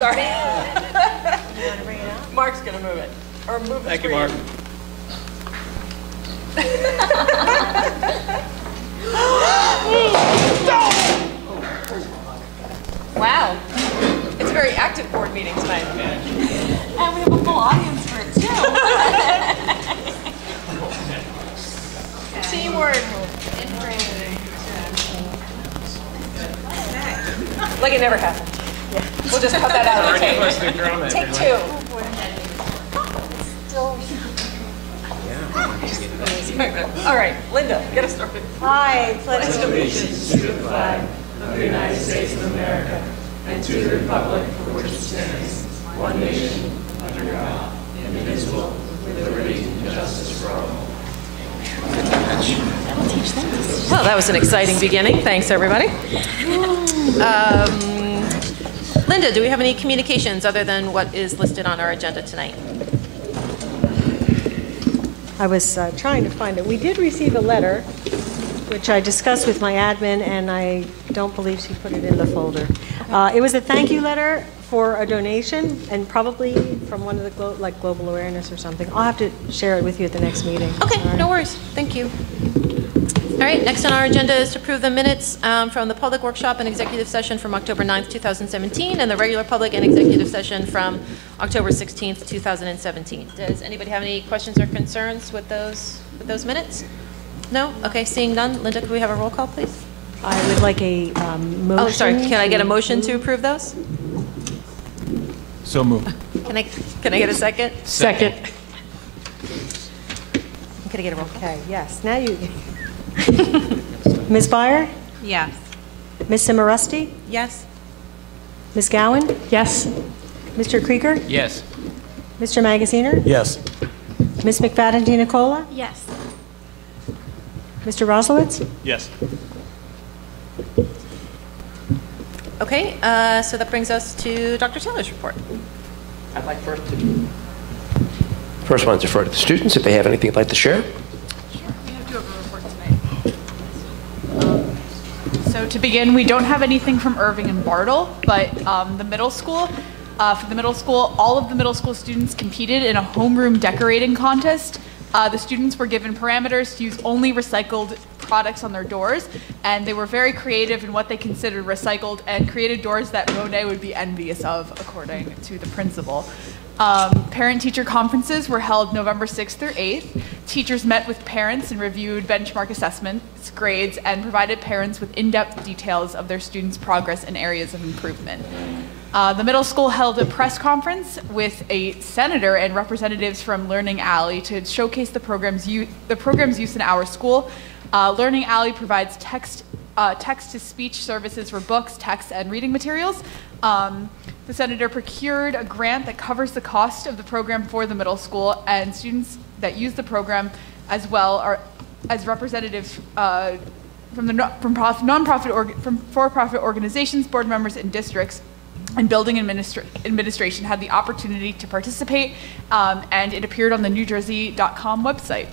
Sorry. You want to bring it out? Mark's going to move it. Or move the Thank you, screen. Mark. Wow. It's a very active board meeting tonight. And we have a full audience for it, too. Teamwork. Like it never happened. Yeah. We'll just cut that out of the tape. Take two. All right, Linda, get us started. I pledge allegiance to the flag of the United States of America and to the republic for which it stands, one nation, under God, indivisible, with liberty and justice for all. Well, that was an exciting beginning. Thanks, everybody. Linda, do we have any communications other than what is listed on our agenda tonight? I was trying to find it. We did receive a letter, which I discussed with my admin, and I don't believe she put it in the folder. It was a thank you letter for a donation, and probably from one of the Global Awareness or something. I'll have to share it with you at the next meeting. Okay, Sorry. no worries. Thank you. All right, next on our agenda is to approve the minutes from the public workshop and executive session from October 9th, 2017, and the regular public and executive session from October 16th, 2017. Does anybody have any questions or concerns with those minutes? No? Okay, seeing none. Linda, could we have a roll call, please? I would like a motion. Oh, sorry. Can I get a motion to approve those? So moved. Can I get a second? Second. Can I get a roll call? Okay, yes. Now you. Ms. Byer? Yes. Ms. Cimarusti? Yes. Ms. Gowan? Yes. Mr. Krieger? Yes. Mr. Magaziner? Yes. Ms. McFadden DiNicola? Yes. Mr. Roslowitz? Yes. Okay, so that brings us to Dr. Taylor's report. I'd like first one to refer to the students if they have anything they'd like to share. We do have a report tonight. So to begin, we don't have anything from Irving and Bartle, but the middle school, for the middle school, all of the middle school students competed in a homeroom decorating contest. The students were given parameters to use only recycled products on their doors, and they were very creative in what they considered recycled and created doors that Monet would be envious of, according to the principal. Parent-teacher conferences were held November 6th through 8th. Teachers met with parents and reviewed benchmark assessments, grades, and provided parents with in-depth details of their students' progress and areas of improvement. The middle school held a press conference with a senator and representatives from Learning Alley to showcase the program's use in our school. Learning Alley provides text-to-speech services for books, texts, and reading materials. The senator procured a grant that covers the cost of the program for the middle school, and students that use the program as well are as representatives from for-profit organizations, board members, and districts. And building administration had the opportunity to participate, and it appeared on the NewJersey.com website.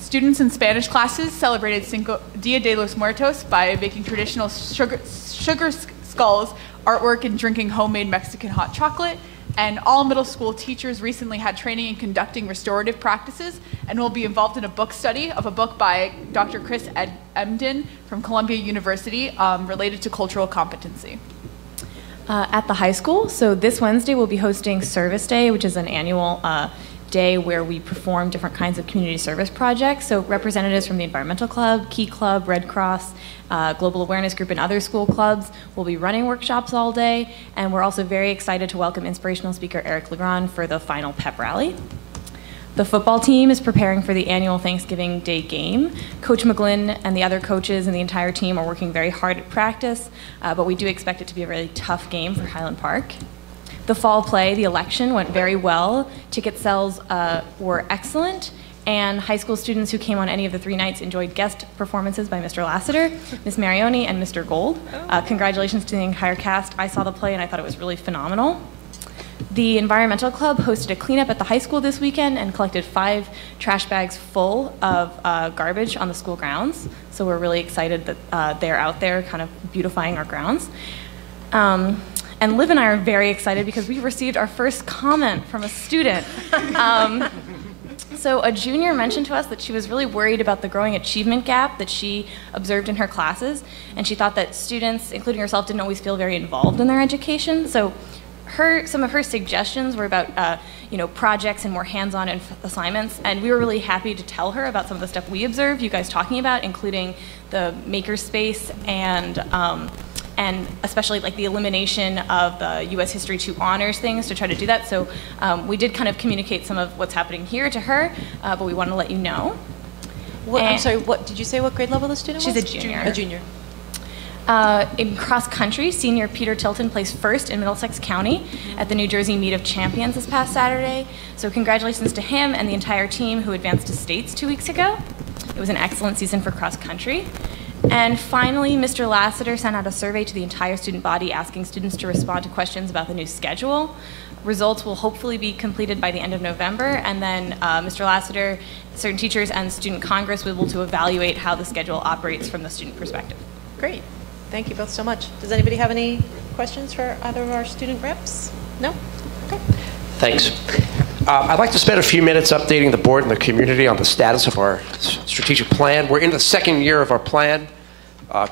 Students in Spanish classes celebrated Cinco Dia de los Muertos by baking traditional sugar skulls, artwork, and drinking homemade Mexican hot chocolate. And all middle school teachers recently had training in conducting restorative practices and will be involved in a book study of a book by Dr. Chris Emden from Columbia University related to cultural competency. At the high school, so this Wednesday we'll be hosting Service Day, which is an annual day where we perform different kinds of community service projects. So representatives from the Environmental Club, Key Club, Red Cross, Global Awareness Group, and other school clubs will be running workshops all day. And we're also very excited to welcome inspirational speaker Eric Legrand for the final pep rally. The football team is preparing for the annual Thanksgiving Day game. Coach McGlynn and the other coaches and the entire team are working very hard at practice, but we do expect it to be a really tough game for Highland Park. The fall play, The Election, went very well. Ticket sales were excellent, and high school students who came on any of the 3 nights enjoyed guest performances by Mr. Lassiter, Ms. Marioni, and Mr. Gold. Congratulations to the entire cast. I saw the play and I thought it was really phenomenal. The Environmental Club hosted a cleanup at the high school this weekend and collected 5 trash bags full of garbage on the school grounds. So we're really excited that they're out there kind of beautifying our grounds. And Liv and I are very excited because we received our first comment from a student. So a junior mentioned to us that she was really worried about the growing achievement gap that she observed in her classes, and she thought that students, including herself, didn't always feel very involved in their education. So some of her suggestions were about projects and more hands-on assignments, and we were really happy to tell her about some of the stuff we observed, you guys talking about, including the makerspace and especially like the elimination of the U.S. History 2 honors things to try to do that. So we did kind of communicate some of what's happening here to her, but we wanted to let you know. I'm sorry, what did you say, what grade level the student was? She's a junior. A junior. In cross country, senior Peter Tilton placed first in Middlesex County at the New Jersey Meet of Champions this past Saturday. So congratulations to him and the entire team who advanced to states 2 weeks ago. It was an excellent season for cross country. And finally, Mr. Lassiter sent out a survey to the entire student body asking students to respond to questions about the new schedule. Results will hopefully be completed by the end of November, and then Mr. Lassiter, certain teachers, and Student Congress will be able to evaluate how the schedule operates from the student perspective. Great. Thank you both so much. Does anybody have any questions for either of our student reps? No? Okay. Thanks. I'd like to spend a few minutes updating the board and the community on the status of our strategic plan. We're in the second year of our plan.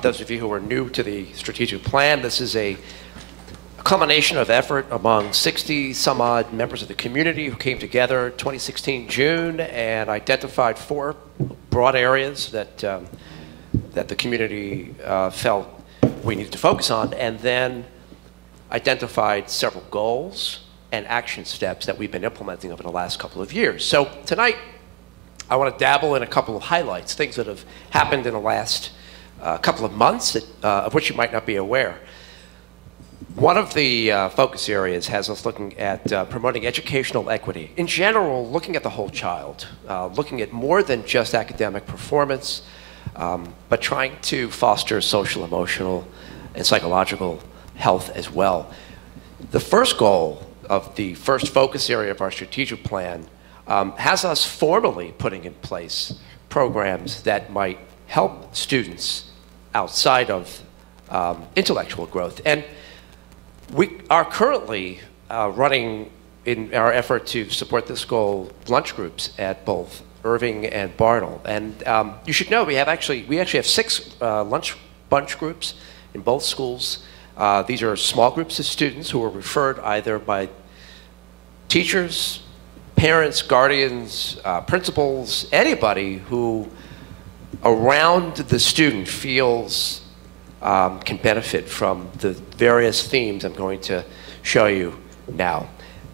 Those of you who are new to the strategic plan, this is a culmination of effort among 60 some odd members of the community who came together 2016 June and identified 4 broad areas that the community felt we needed to focus on, and then identified several goals and action steps that we've been implementing over the last couple of years. So tonight, I want to dabble in a couple of highlights, things that have happened in the last couple of months of which you might not be aware. One of the focus areas has us looking at promoting educational equity. In general, looking at the whole child, looking at more than just academic performance, but trying to foster social, emotional, and psychological health as well. The first goal of the first focus area of our strategic plan has us formally putting in place programs that might help students outside of intellectual growth. And we are currently running, in our effort to support this goal, lunch groups at both Irving and Bartle. And you should know we actually have 6 lunch bunch groups in both schools. These are small groups of students who are referred either by teachers, parents, guardians, principals, anybody who around the student feels can benefit from the various themes I'm going to show you now.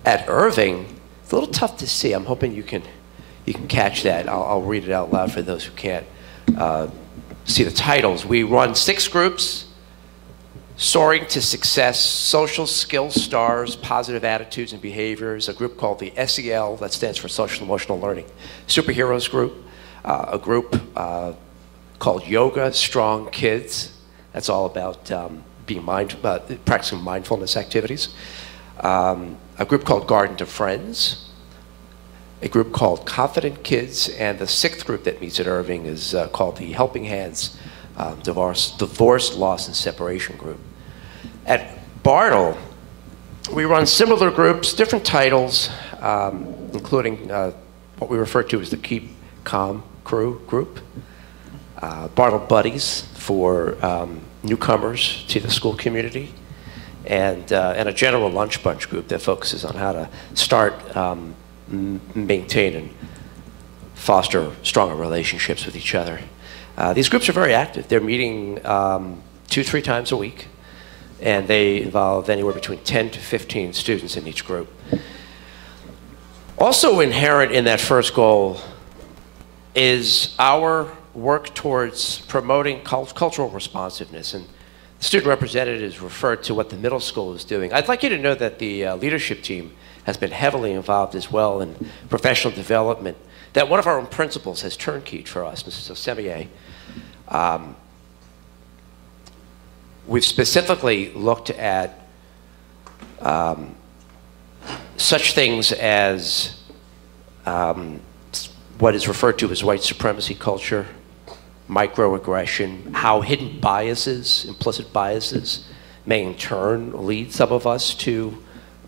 At Irving, it's a little tough to see. I'm hoping you can catch that. I'll read it out loud for those who can't see the titles. We run 6 groups: Soaring to Success, Social Skills Stars, Positive Attitudes and Behaviors, a group called the SEL, that stands for Social Emotional Learning, Superheroes group, a group called Yoga Strong Kids, that's all about practicing mindfulness activities, a group called Garden to Friends, a group called Confident Kids, and the 6th group that meets at Irving is called the Helping Hands Divorce, Loss, and Separation group. At Bartle, we run similar groups, different titles, including what we refer to as the Keep Calm Crew group, Bartle Buddies for newcomers to the school community, and a general lunch bunch group that focuses on how to start, maintain, and foster stronger relationships with each other. These groups are very active. They're meeting 2-3 times a week, and they involve anywhere between 10 to 15 students in each group. Also inherent in that first goal is our work towards promoting cultural responsiveness, and the student representatives referred to what the middle school is doing. I'd like you to know that the leadership team has been heavily involved as well in professional development, that one of our own principals has turnkeyed for us, Mrs. Osemier. We've specifically looked at such things as what is referred to as white supremacy culture, microaggression, how hidden biases, implicit biases, may in turn lead some of us to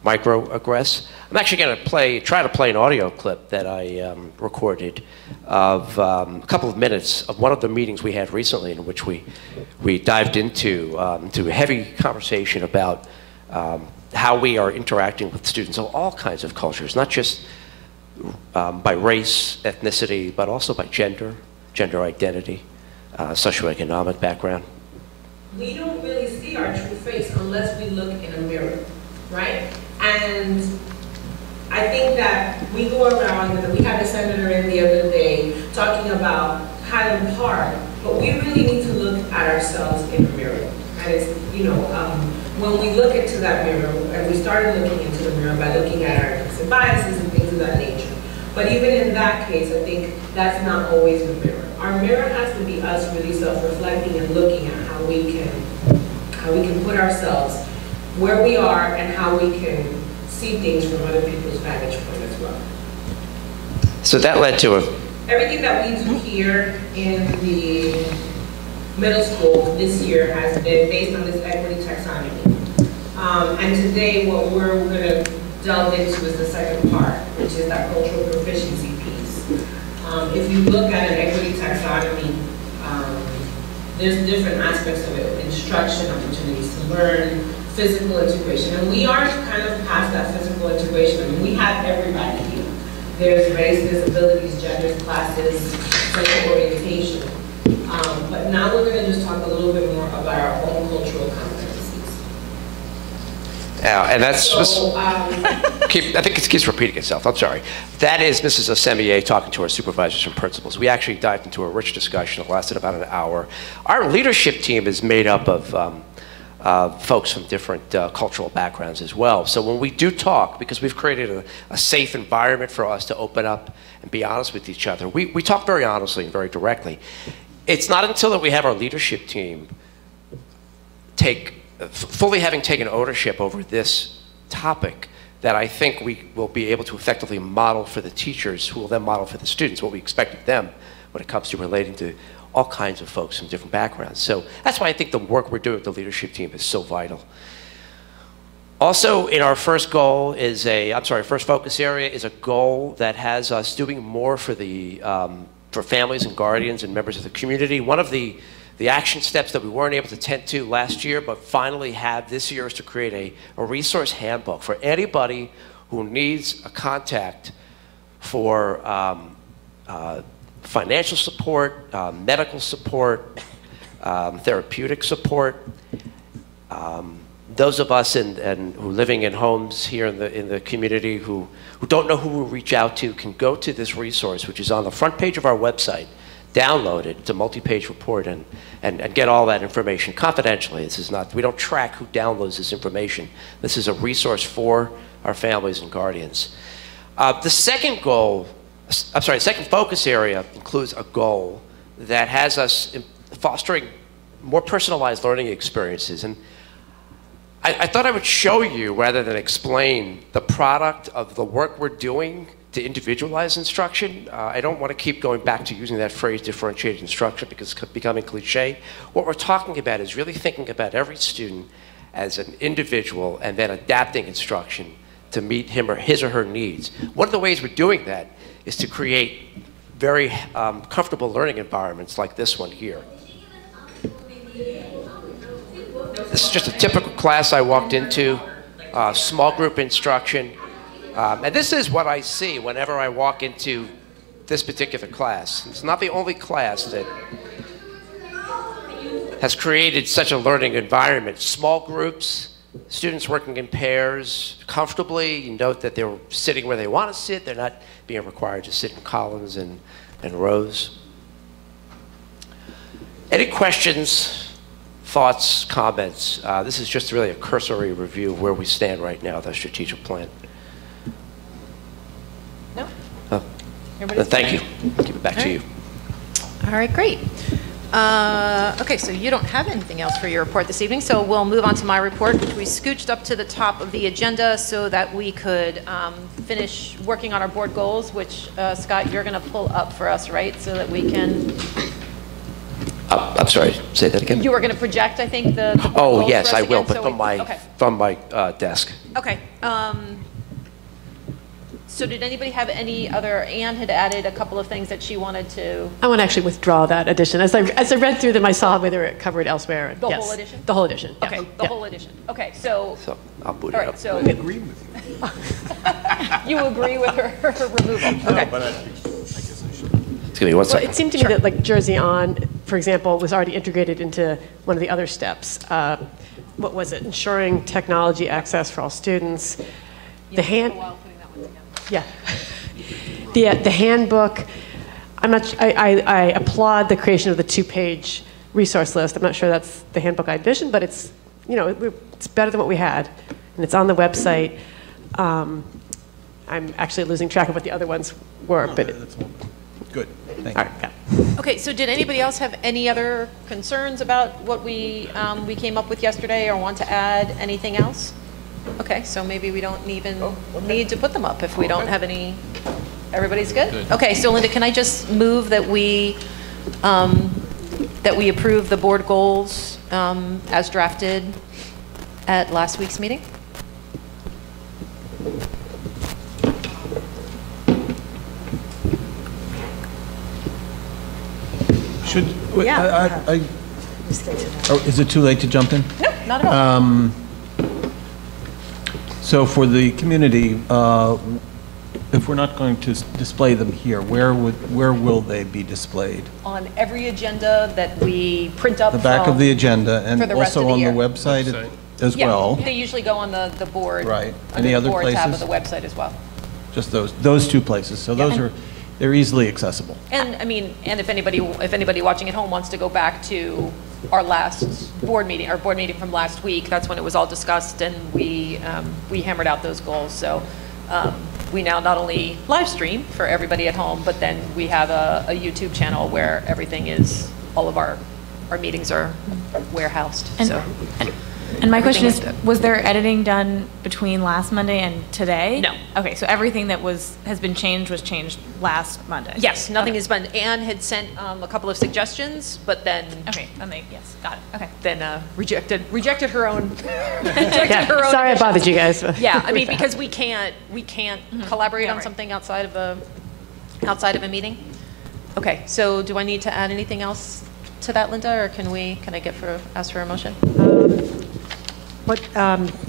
microaggress. I'm actually going to try to play an audio clip that I recorded of a couple of minutes of one of the meetings we had recently in which we dived into a heavy conversation about how we are interacting with students of all kinds of cultures, not just by race, ethnicity, but also by gender identity, socioeconomic background. We don't really see our true face unless we look in a mirror, right? And I think that we go around, and we had a senator in the other day talking about Highland Park, but we really need to look at ourselves in a mirror. And it's, when we look into that mirror, and we started looking into the mirror by looking at our implicit biases and things of that nature. But even in that case, I think that's not always the mirror. Our mirror has to be us really self-reflecting and looking at how we can put ourselves where we are and how we can see things from other people's vantage point as well. So that led to everything that we do here in the middle school this year has been based on this equity taxonomy. And today what we're going to delve into is the second part, which is that cultural proficiency piece. If you look at an equity taxonomy, there's different aspects of it: instruction, opportunities to learn, physical integration. And we are kind of past that physical integration. I mean, we have everybody here. There's race, disabilities, genders, classes, sexual orientation. But now we're going to just talk a little bit more about our own cultural competencies. Yeah, and that's So, I think it keeps repeating itself. I'm sorry. That is Mrs. Asemier talking to our supervisors and principals. We actually dived into a rich discussion that lasted about an hour. Our leadership team is made up of folks from different cultural backgrounds as well. So when we do talk, because we've created a safe environment for us to open up and be honest with each other, we talk very honestly and very directly. It's not until that we have our leadership team fully having taken ownership over this topic that I think we will be able to effectively model for the teachers, who will then model for the students what we expect of them when it comes to relating to all kinds of folks from different backgrounds. So that's why I think the work we're doing with the leadership team is so vital. Also, in our first goal first focus area is a goal that has us doing more for for families and guardians and members of the community. One of the action steps that we weren't able to tend to last year, but finally have this year, is to create a resource handbook for anybody who needs a contact for financial support, medical support, therapeutic support. Those of us who are living in homes here in the community who don't know who to reach out to can go to this resource, which is on the front page of our website, download it. It's a multi-page report and get all that information confidentially. We don't track who downloads this information. This is a resource for our families and guardians. The second focus area includes a goal that has us fostering more personalized learning experiences. And I thought I would show you, rather than explain, the product of the work we're doing to individualize instruction. I don't want to keep going back to using that phrase, differentiated instruction, because it's becoming cliche. What we're talking about is really thinking about every student as an individual and then adapting instruction to meet his or her needs. One of the ways we're doing that is to create very comfortable learning environments like this one here. This is just a typical class I walked into, small group instruction. And this is what I see whenever I walk into this particular class. It's not the only class that has created such a learning environment. Small groups, students working in pairs comfortably. You note that they're sitting where they want to sit. They're not being required to sit in columns and rows. Any questions, thoughts, comments? This is just really a cursory review of where we stand right now with our strategic plan. No? Oh. Thank you. I'll give it back to you. All right, great. Okay, so you don't have anything else for your report this evening, so we'll move on to my report, which we scooched up to the top of the agenda so that we could finish working on our board goals, which, Scott, you're going to pull up for us, right, so that we can... Up I'm sorry, say that again? You were going to project, I think, the board Oh, goals yes, for us I will, again, but so from we- my, okay. from my desk. Okay. So did anybody have any other, Anne had added a couple of things that she wanted to, I want to actually withdraw that addition. As I read through them, I saw whether it covered elsewhere. and The yes, whole edition? The whole edition. yes. okay, the Yeah. whole edition. Okay, so, So I'll boot all it right, up. so. I agree with you. You agree with her removal? Okay. It's going to be one Well, second. it seemed to me that like Jersey On, for example, was already integrated into one of the other steps. What was it? Ensuring technology access for all students. The hand. Yeah. The handbook. I applaud the creation of the 2-page resource list. I'm not sure that's the handbook I envisioned, but it's, it's better than what we had, and it's on the website. I'm actually losing track of what the other ones were, but. Good, thank All you. right, yeah. Okay, so did anybody else have any other concerns about what we came up with yesterday or want to add anything else? Okay, so maybe we don't even need to put them up if we don't have any, everybody's good? Okay, so Linda, can I just move that we approve the board goals as drafted at last week's meeting? Should, Yeah. is it too late to jump in? No, not at all. So for the community, if we're not going to display them here, where will they be displayed? On every agenda that we print up The back of the from- agenda and for the rest also of the on the year. website as Yeah, well? they usually go on the board. Right. Under Any the other board tab of places? the website as well. Just those two places. So those and- they're easily accessible. And, I mean, and if anybody watching at home wants to go back to our last board meeting from last week, that's when it was all discussed, and we hammered out those goals. So we now not only live stream for everybody at home, but then we have a YouTube channel where everything is, all of our meetings are warehoused, And, so. and my question is, Everything is was there editing done between last Monday and today? No. Okay, so everything that has been changed was changed last Monday? Yes, nothing Okay. has been, Anne had sent a couple of suggestions, but then. Okay, yes, got it, okay. Then rejected her own. Yeah, her own sorry I additions. bothered you guys. Yeah, I mean, because we can't collaborate Yeah, on right. something outside of a meeting. Okay, so do I need to add anything else to that, Linda, or can I ask for a motion?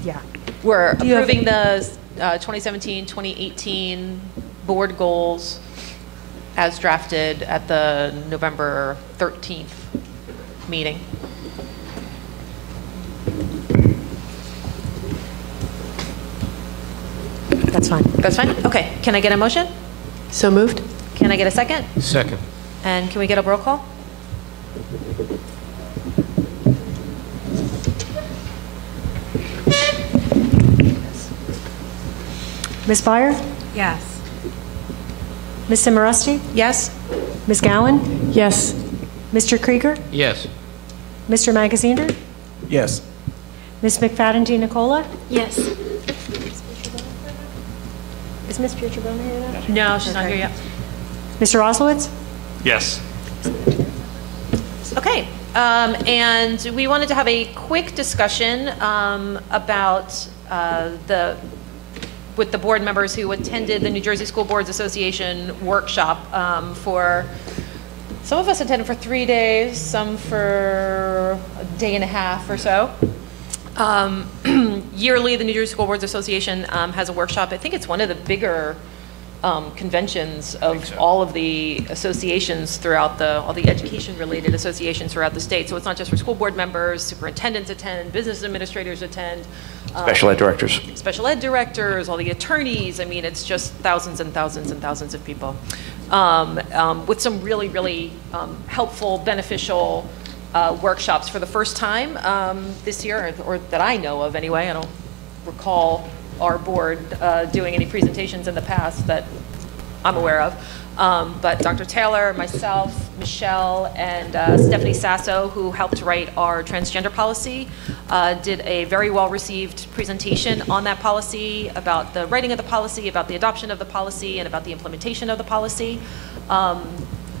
Yeah. We're you have- approving the 2017, 2018 board goals as drafted at the November 13th meeting. That's fine. That's fine? Okay, can I get a motion? So moved? Can I get a second? Second. And can we get a roll call? Ms. Byer? Yes. Ms. Simorowski? Yes? Ms. Gowan? Yes. Mr. Krieger? Yes. Mr. Magaziner? Yes. Ms. McFadden Nicola? Yes. Is Ms. Pietrobone here now? No, she's not here yet. Mr. Oslowitz? Yes. Okay, and we wanted to have a quick discussion about with the board members who attended the New Jersey School Boards Association workshop for, some of us attended for 3 days, some for a day and a half or so. Yearly, the New Jersey School Boards Association has a workshop. I think it's one of the bigger conventions of all of the associations throughout all the education-related associations throughout the state. So it's not just for school board members, superintendents attend, business administrators attend. Special ed directors. Special ed directors, all the attorneys. I mean, it's just thousands and thousands and thousands of people with some really, really helpful, beneficial workshops for the first time this year, or that I know of anyway. I don't recall our board doing any presentations in the past that I'm aware of. But Dr. Taylor, myself, Michelle, and Stephanie Sasso, who helped write our transgender policy, did a very well-received presentation on that policy, about the writing of the policy, about the adoption of the policy, and about the implementation of the policy.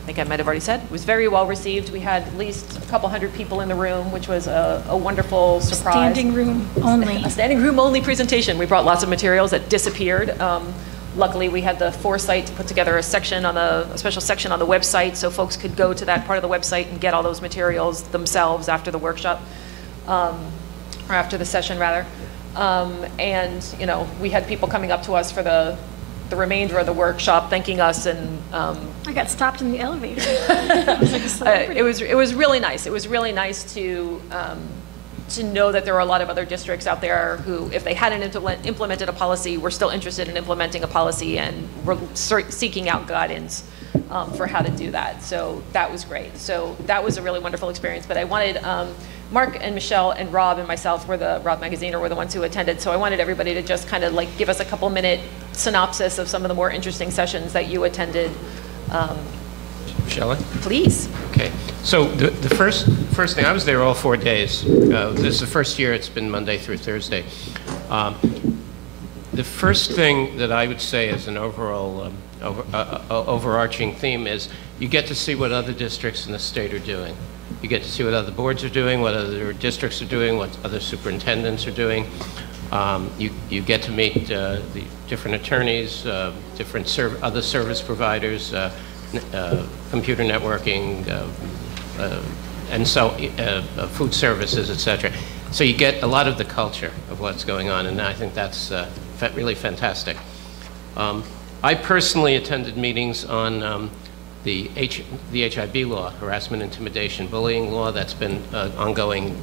think I might have already said. It was very well received. We had at least a couple hundred people in the room, which was a wonderful surprise. Standing room only. A standing room only presentation. We brought lots of materials that disappeared. Luckily, we had the foresight to put together a special section on the website so folks could go to that part of the website and get all those materials themselves after the workshop, or after the session rather. And you know, we had people coming up to us for the remainder of the workshop, thanking us, and I got stopped in the elevator. I was like a celebrity. it was really nice. It was really nice to know that there are a lot of other districts out there who, if they hadn't implemented a policy, were still interested in implementing a policy and were seeking out guidance for how to do that. So that was great. So that was a really wonderful experience. But I wanted Mark and Michelle and Rob and myself were the Rob Magaziner were the ones who attended. So I wanted everybody to just kind of like give us a couple minute synopsis of some of the more interesting sessions that you attended. Shall I? Please. Okay. So the first thing, I was there all 4 days. This is the first year it's been Monday through Thursday. The first thing that I would say as an overall overarching theme is you get to see what other districts in the state are doing. You get to see what other boards are doing, what other districts are doing, what other superintendents are doing. You get to meet the different attorneys, different other service providers, computer networking, and so food services, etc. So you get a lot of the culture of what's going on, and I think that's really fantastic. I personally attended meetings on the HIB law, harassment, intimidation, bullying law. That's been ongoing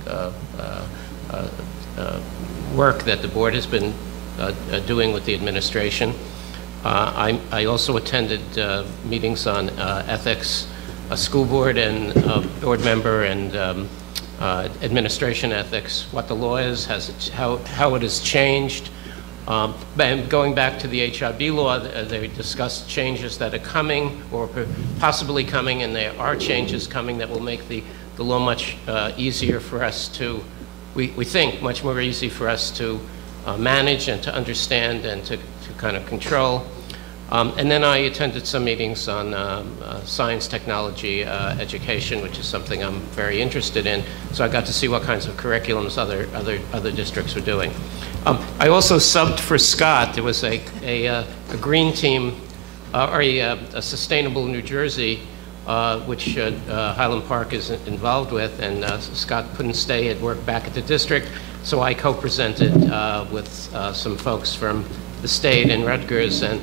work that the board has been doing with the administration. I also attended meetings on ethics, a school board and board member, and administration ethics, what the law is, how it has changed. And going back to the HIB law, they discussed changes that are coming or possibly coming, and there are changes coming that will make the law much easier for us to, we think, much more easy for us to manage and to understand and to kind of control. And then I attended some meetings on science, technology, education, which is something I'm very interested in. So I got to see what kinds of curriculums other districts are doing. I also subbed for Scott. There was a green team, or a Sustainable New Jersey, which Highland Park is involved with, and Scott couldn't stay at work back at the district, so I co-presented with some folks from the state and Rutgers, and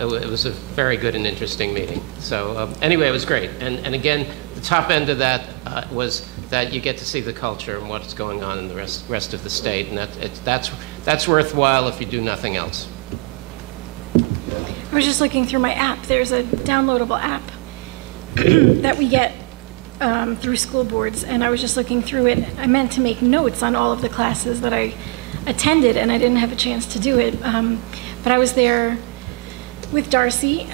it was a very good and interesting meeting. So anyway, it was great. And again, the top end of that was that you get to see the culture and what's going on in the rest of the state, and that's worthwhile if you do nothing else. I was just looking through my app. There's a downloadable app that we get through school boards, and I was just looking through it. I meant to make notes on all of the classes that I attended, and I didn't have a chance to do it. But I was there with Darcy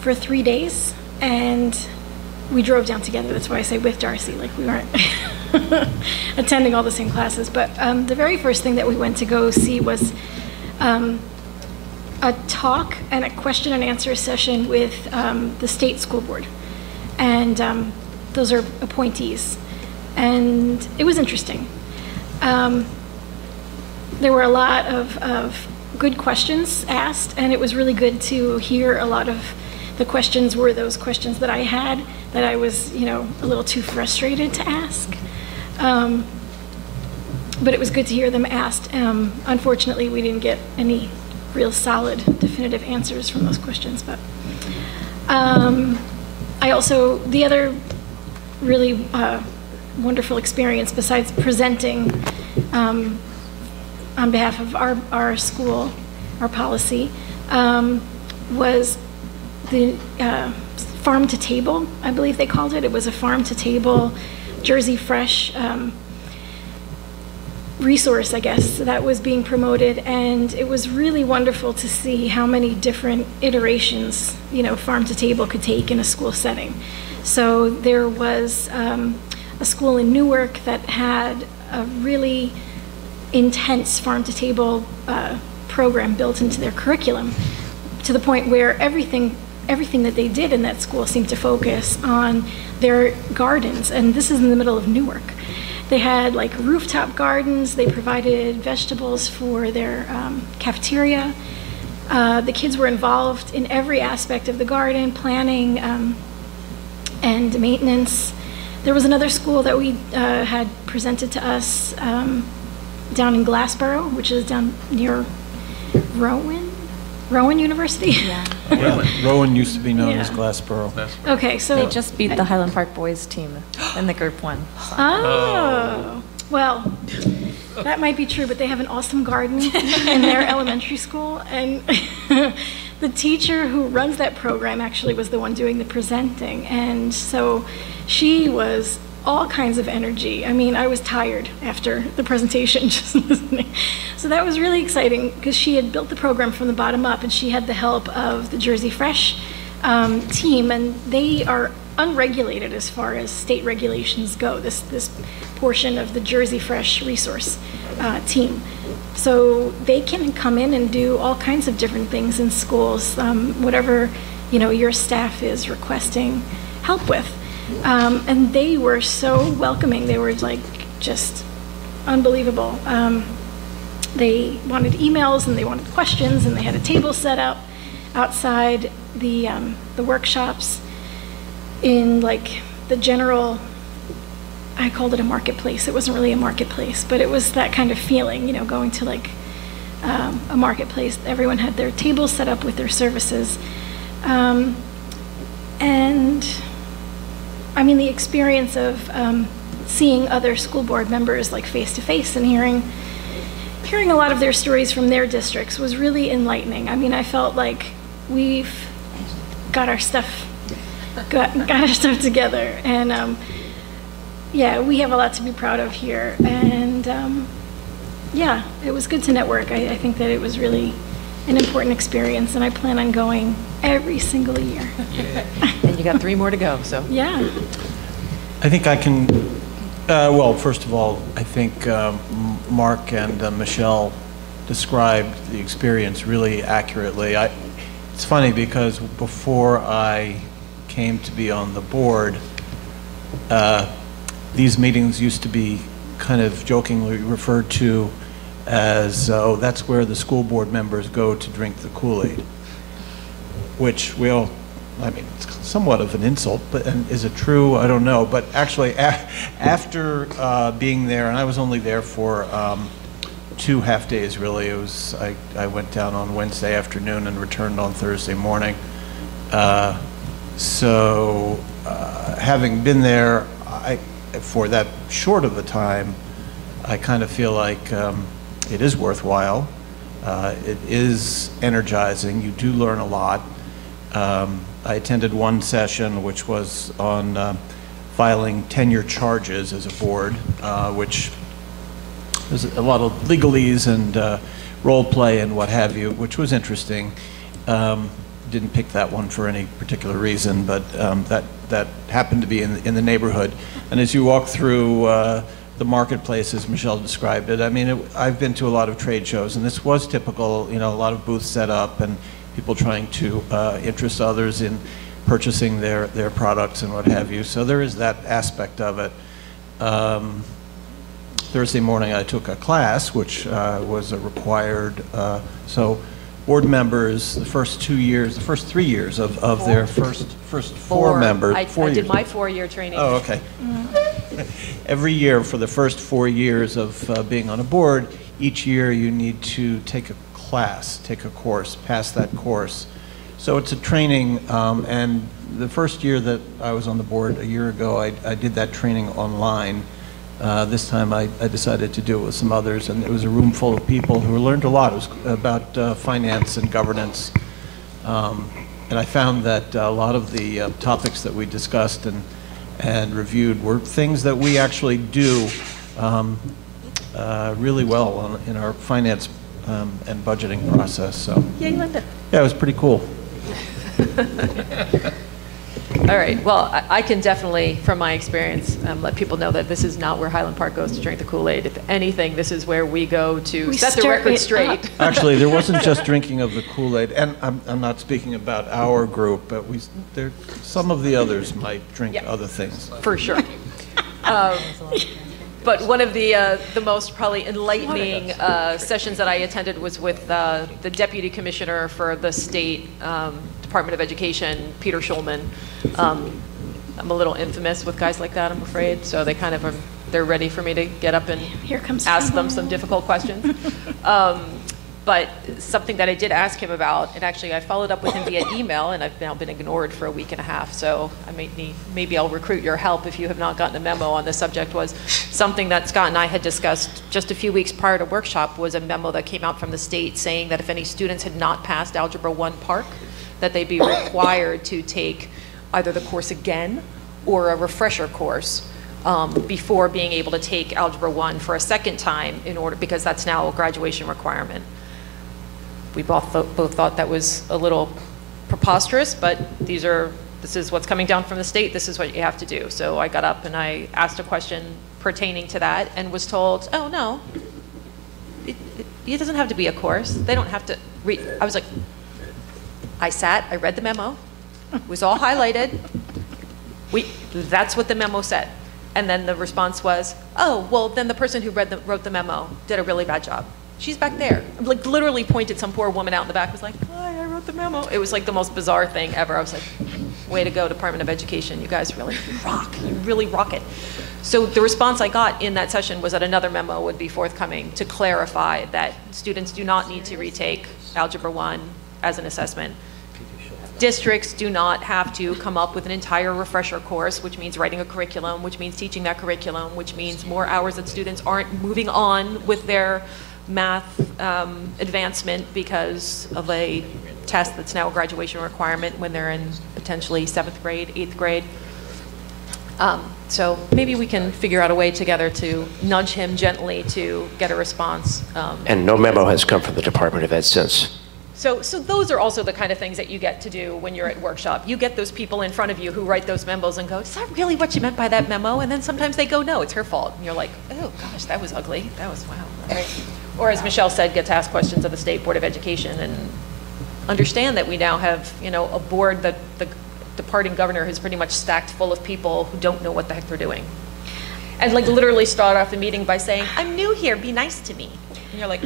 for 3 days, and we drove down together. That's why I say with Darcy, like we weren't attending all the same classes. But the very first thing that we went to go see was a talk and a question and answer session with the state school board. And those are appointees. And it was interesting. There were a lot of good questions asked, and it was really good to hear a lot of the questions were those questions that I had that I was, a little too frustrated to ask. But it was good to hear them asked. Unfortunately, we didn't get any real solid, definitive answers from those questions. But the other really wonderful experience, besides presenting on behalf of our school, our policy, was the farm to table, I believe they called it. It was a farm to table, Jersey Fresh resource, I guess, that was being promoted, and it was really wonderful to see how many different iterations, farm to table could take in a school setting. So there was a school in Newark that had a really intense farm to table program built into their curriculum, to the point where everything everything that they did in that school seemed to focus on their gardens, and this is in the middle of Newark. They had like rooftop gardens. They provided vegetables for their cafeteria. The kids were involved in every aspect of the garden, planning and maintenance. There was another school that we had presented to us down in Glassboro, which is down near Rowan University? Yeah. Rowan used to be known as Yeah. Glassboro. Okay, so. They just beat the Highland Park boys team in the group one. Oh, well, that might be true, but they have an awesome garden in their elementary school, and the teacher who runs that program actually was the one doing the presenting, and so she was all kinds of energy. I mean, I was tired after the presentation just listening. So that was really exciting because she had built the program from the bottom up, and she had the help of the Jersey Fresh team, and they are unregulated as far as state regulations go, this portion of the Jersey Fresh resource team. So they can come in and do all kinds of different things in schools, whatever, you know, your staff is requesting help with. And they were so welcoming. They were like just unbelievable. They wanted emails and they wanted questions, and they had a table set up outside the workshops in like the general, I called it a marketplace. It wasn't really a marketplace, but it was that kind of feeling, you know, going to like a marketplace. Everyone had their tables set up with their services. And I mean, the experience of seeing other school board members like face to face and hearing a lot of their stories from their districts was really enlightening. I mean, I felt like we've got our stuff together, and yeah, we have a lot to be proud of here. And yeah, it was good to network. I think that it was really an important experience, and I plan on going every single year. And you got 3 more to go, so. Yeah. I think I can, well, first of all, I think Mark and Michelle described the experience really accurately. It's funny because before I came to be on the board, these meetings used to be kind of jokingly referred to as, oh, that's where the school board members go to drink the Kool-Aid, which we all, I mean, it's somewhat of an insult, but and is it true? I don't know. But actually, after being there, and I was only there for 2 half days, really. It was I went down on Wednesday afternoon and returned on Thursday morning. So having been there, for that short of a time, I kind of feel like it is worthwhile. It is energizing. You do learn a lot. I attended one session which was on filing tenure charges as a board, which there's a lot of legalese and role play and what have you, which was interesting. Didn't pick that one for any particular reason, but that happened to be in the neighborhood. And as you walk through the marketplace, as Michelle described it, I mean, I've been to a lot of trade shows, and this was typical, you know, a lot of booths set up and people trying to interest others in purchasing their products and what have you. So there is that aspect of it. Thursday morning I took a class, which was a required, so board members, the first 3 years of their first 4 members. I did my 4-year training. Oh, okay. Every year for the first 4 years of being on a board, each year you need to take a class, take a course, pass that course. So it's a training, and the first year that I was on the board a year ago, I did that training online. This time I decided to do it with some others, and it was a room full of people who learned a lot. It was about finance and governance. And I found that a lot of the topics that we discussed and reviewed were things that we actually do really well in our finance and budgeting process. So Yay, Linda. yeah, it was pretty cool. All right, well, I can definitely, from my experience, let people know that this is not where Highland Park goes to drink the Kool-Aid. If anything, this is where we go to set the record straight. Actually, there wasn't just drinking of the Kool-Aid, and I'm not speaking about our group, but some of the others might drink other things. For sure. But one of the most probably enlightening sessions that I attended was with the Deputy Commissioner for the State Department of Education, Peter Schulman. I'm a little infamous with guys like that, I'm afraid, so they kind of they're ready for me to get up and ask them some difficult questions. But something that I did ask him about, and actually I followed up with him via email, and I've now been ignored for a week and a half, so maybe I'll recruit your help if you have not gotten a memo on this subject, was something that Scott and I had discussed just a few weeks prior to workshop, was a memo that came out from the state saying that if any students had not passed Algebra 1 Park, that they'd be required to take either the course again or a refresher course before being able to take Algebra 1 for a second time because that's now a graduation requirement. We both thought that was a little preposterous, but this is what's coming down from the state. This is what you have to do. So I got up and I asked a question pertaining to that and was told, oh, no, it doesn't have to be a course. They don't have to read. I was like, I read the memo. It was all highlighted. That's what the memo said. And then the response was, oh, well, then the person who wrote the memo did a really bad job. She's back there. Like literally pointed some poor woman out in the back, was like, hi, I wrote the memo. It was like the most bizarre thing ever. I was like, way to go, Department of Education. You guys really rock. You really rock it. So the response I got in that session was that another memo would be forthcoming to clarify that students do not need to retake Algebra 1 as an assessment. Districts do not have to come up with an entire refresher course, which means writing a curriculum, which means teaching that curriculum, which means more hours that students aren't moving on with their math advancement because of a test that's now a graduation requirement when they're in potentially 7th grade, 8th grade. So maybe we can figure out a way together to nudge him gently to get a response. And no memo has come from the Department of Ed since. So those are also the kind of things that you get to do when you're at workshop. You get those people in front of you who write those memos and go, is that really what you meant by that memo? And then sometimes they go, no, it's her fault. And you're like, oh gosh, that was ugly. That was, wow. Right. Or as Michelle said, get to ask questions of the State Board of Education and understand that we now have, a board that the departing governor has pretty much stacked full of people who don't know what the heck they're doing. And like literally start off the meeting by saying, I'm new here, be nice to me. And you're like,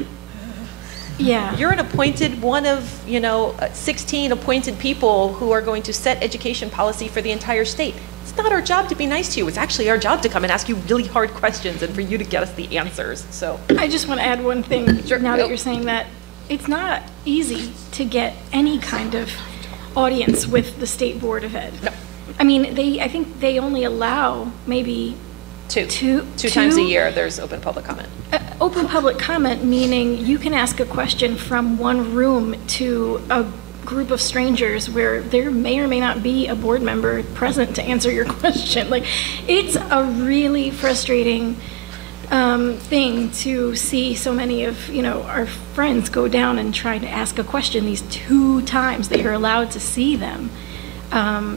yeah. You're an appointed one of, 16 appointed people who are going to set education policy for the entire state. It's not our job to be nice to you. It's actually our job to come and ask you really hard questions and for you to get us the answers. So I just want to add one thing now that you're saying that. It's not easy to get any kind of audience with the State Board of Ed. No. I mean, I think they only allow maybe two times a year there's open public comment. Open public comment meaning you can ask a question from one room to a group of strangers where there may or may not be a board member present to answer your question. Like, it's a really frustrating thing to see so many of our friends go down and try to ask a question these 2 times that you're allowed to see them.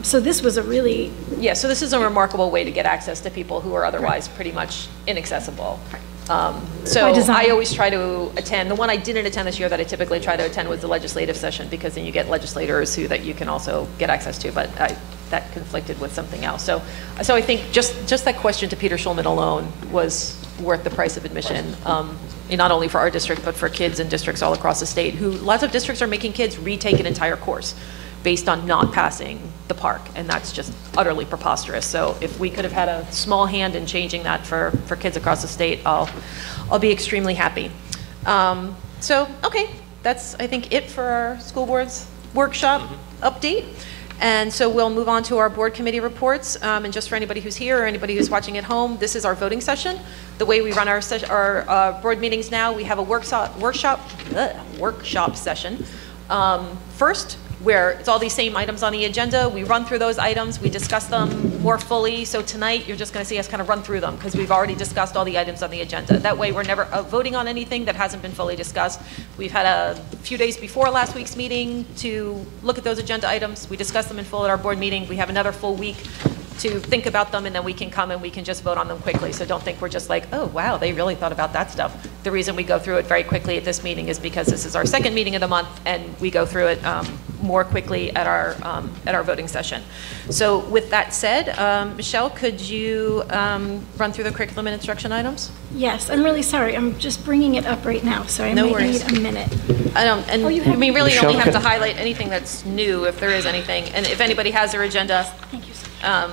So this was a really... Yeah, so this is a remarkable way to get access to people who are otherwise pretty much inaccessible. So I always try to attend. The one I didn't attend this year that I typically try to attend was the legislative session, because then you get legislators that you can also get access to, but that conflicted with something else. So I think just that question to Peter Schulman alone was worth the price of admission, not only for our district, but for kids in districts all across the state, who lots of districts are making kids retake an entire course based on not passing the park, and that's just utterly preposterous. So if we could have had a small hand in changing that for kids across the state, I'll be extremely happy. So, okay, that's, I think, it for our school board's workshop update. And so we'll move on to our board committee reports. And just for anybody who's here or anybody who's watching at home, this is our voting session. The way we run our board meetings now, we have a workshop session first, where it's all these same items on the agenda. We run through those items, we discuss them more fully. So tonight, you're just going to see us kind of run through them because we've already discussed all the items on the agenda. That way, we're never voting on anything that hasn't been fully discussed. We've had a few days before last week's meeting to look at those agenda items. We discuss them in full at our board meeting. We have another full week to think about them, and then we can come and we can just vote on them quickly. So don't think we're just like, oh, wow, they really thought about that stuff. The reason we go through it very quickly at this meeting is because this is our second meeting of the month, and we go through it more quickly at our voting session. So with that said, Michelle, could you run through the curriculum and instruction items? Yes, I'm really sorry. I'm just bringing it up right now, so I No might worries. need a minute. And you have- we really Michelle, only have to can- highlight anything that's new, if there is anything. And if anybody has their agenda, Thank you so much.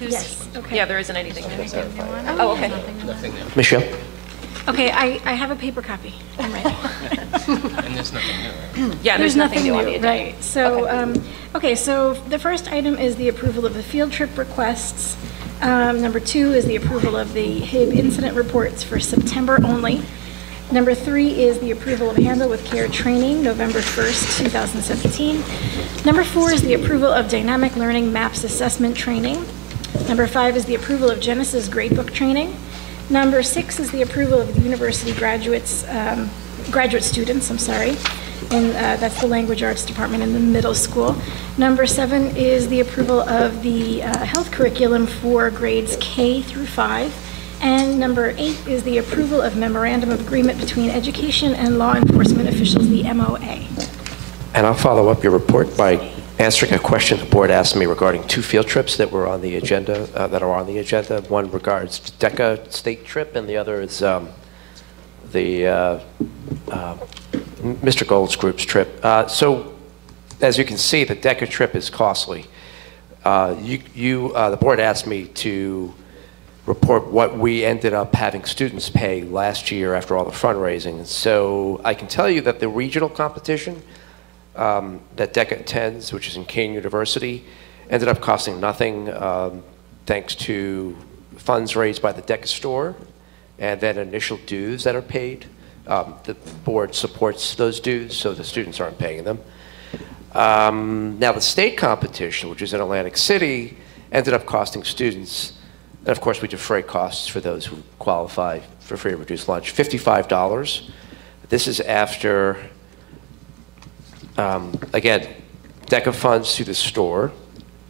Yes, okay. Yeah, there isn't anything new. So. Oh, okay. Michelle? Okay, I have a paper copy. I'm ready. And there's nothing new, right? Yeah, there's nothing new on the agenda. Right, so, okay, so the first item is the approval of the field trip requests. Number 2 is the approval of the HIB incident reports for September only. Number 3 is the approval of Handle with Care training, November 1st, 2017. Number 4 is the approval of Dynamic Learning Maps assessment training. Number 5 is the approval of Genesis gradebook training. Number 6 is the approval of the university graduate students, and that's the language arts department in the middle school. Number 7 is the approval of the health curriculum for grades K through 5. And number 8 is the approval of memorandum of agreement between education and law enforcement officials, the MOA. And I'll follow up your report by answering a question the board asked me regarding 2 field trips that were on the agenda, that are on the agenda. One regards DECA state trip, and the other is Mr. Gold's group's trip. So, as you can see, the DECA trip is costly. The board asked me to report what we ended up having students pay last year after all the fundraising. So I can tell you that the regional competition that DECA attends, which is in Kean University, ended up costing nothing thanks to funds raised by the DECA store and then initial dues that are paid. The board supports those dues, so the students aren't paying them. Now the state competition, which is in Atlantic City, ended up costing students, and of course we defray costs for those who qualify for free or reduced lunch, $55. This is after, again, DECA funds through the store,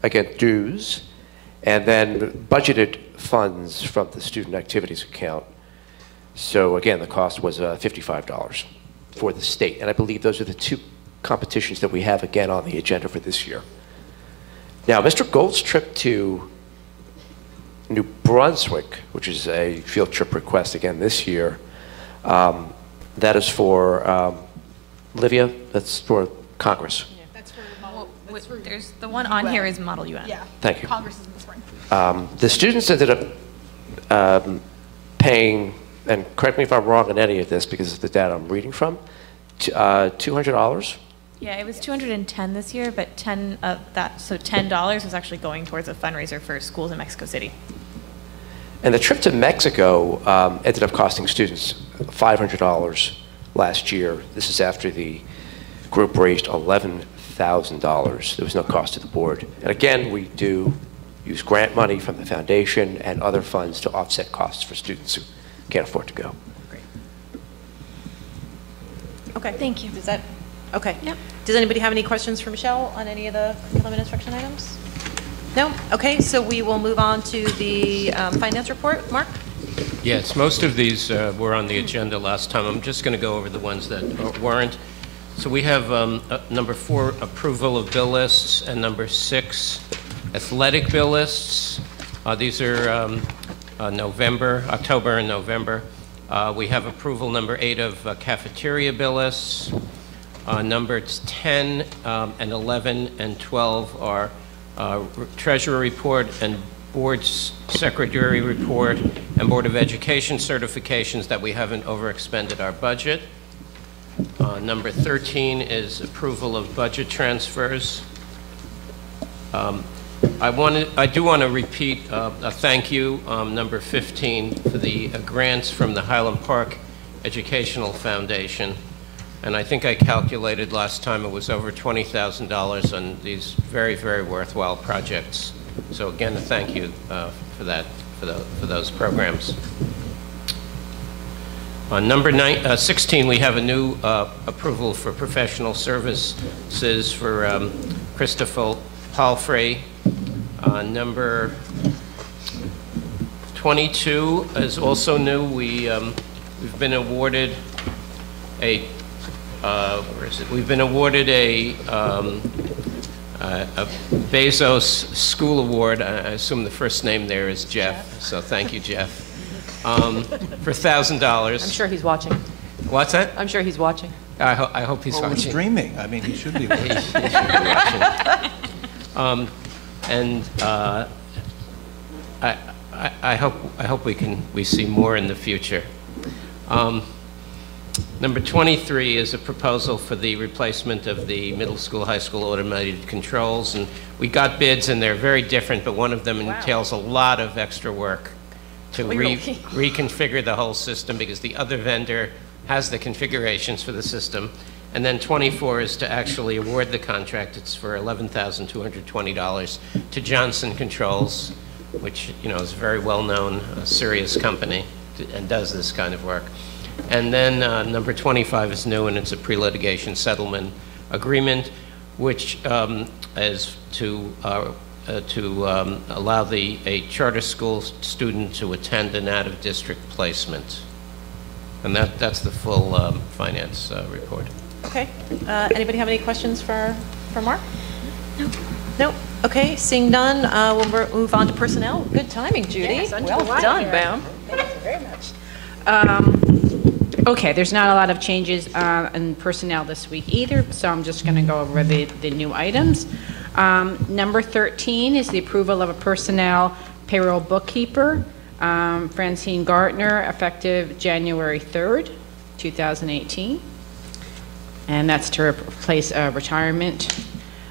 again, dues, and then budgeted funds from the student activities account. So again, the cost was $55 for the state. And I believe those are the 2 competitions that we have again on the agenda for this year. Now, Mr. Gold's trip to New Brunswick, which is a field trip request again this year, that is for Livia, that's for Congress. Yeah, that's for there's the one on here is Model UN. Yeah. Thank you. Congress is in the spring. The students ended up paying, and correct me if I'm wrong on any of this because of the data I'm reading from, $200. Yeah, it was 210 this year, but 10 of that, so $10 was actually going towards a fundraiser for schools in Mexico City. And the trip to Mexico ended up costing students $500 last year. This is after the group raised $11,000. There was no cost to the board. And again, we do use grant money from the foundation and other funds to offset costs for students who can't afford to go. Great. Okay. Thank you. Does that, okay. Yep. Does anybody have any questions for Michelle on any of the curriculum and instruction items? No? Okay, so we will move on to the finance report. Mark? Yes, most of these were on the agenda last time. I'm just going to go over the ones that weren't. So we have number 4, approval of bill lists, and number 6, athletic bill lists. These are October and November. We have approval number 8 of cafeteria bill lists. Numbers 10 and 11 and 12 are treasurer report and board secretary report and Board of Education certifications that we haven't overexpended our budget. Number 13 is approval of budget transfers. I do want to repeat a thank you, number 15, for the grants from the Highland Park Educational Foundation. And I think I calculated last time it was over $20,000 on these very, very worthwhile projects. So again, a thank you for that, for those programs. On number 16, we have a new approval for professional services for Christopher Palfrey. Number 22 is also new. We've been awarded a where is it? We've been awarded a Bezos School Award. I assume the first name there is Jeff. So thank you, Jeff. For $1,000. I'm sure he's watching. What's that? I'm sure he's watching. I hope he's watching. He's streaming. I mean, he should be watching. He should be watching. I hope we see more in the future. Number 23 is a proposal for the replacement of the middle school, high school automated controls, and we got bids, and they're very different, but one of them entails a lot of extra work to reconfigure the whole system because the other vendor has the configurations for the system. And then 24 is to actually award the contract. It's for $11,220 to Johnson Controls, which is a very well-known, serious company and does this kind of work. And then number 25 is new, and it's a pre-litigation settlement agreement, which is to allow a charter school student to attend an out-of-district placement. And that's the full finance report. Okay. Anybody have any questions for Mark? No. No? Okay, seeing none, we'll move on to personnel. Good timing, Judy. Yes, well done, Bam. Thank you very much. Okay, there's not a lot of changes in personnel this week either, so I'm just going to go over the new items. Number 13 is the approval of a personnel payroll bookkeeper, Francine Gartner, effective January 3rd, 2018. And that's to replace a retirement.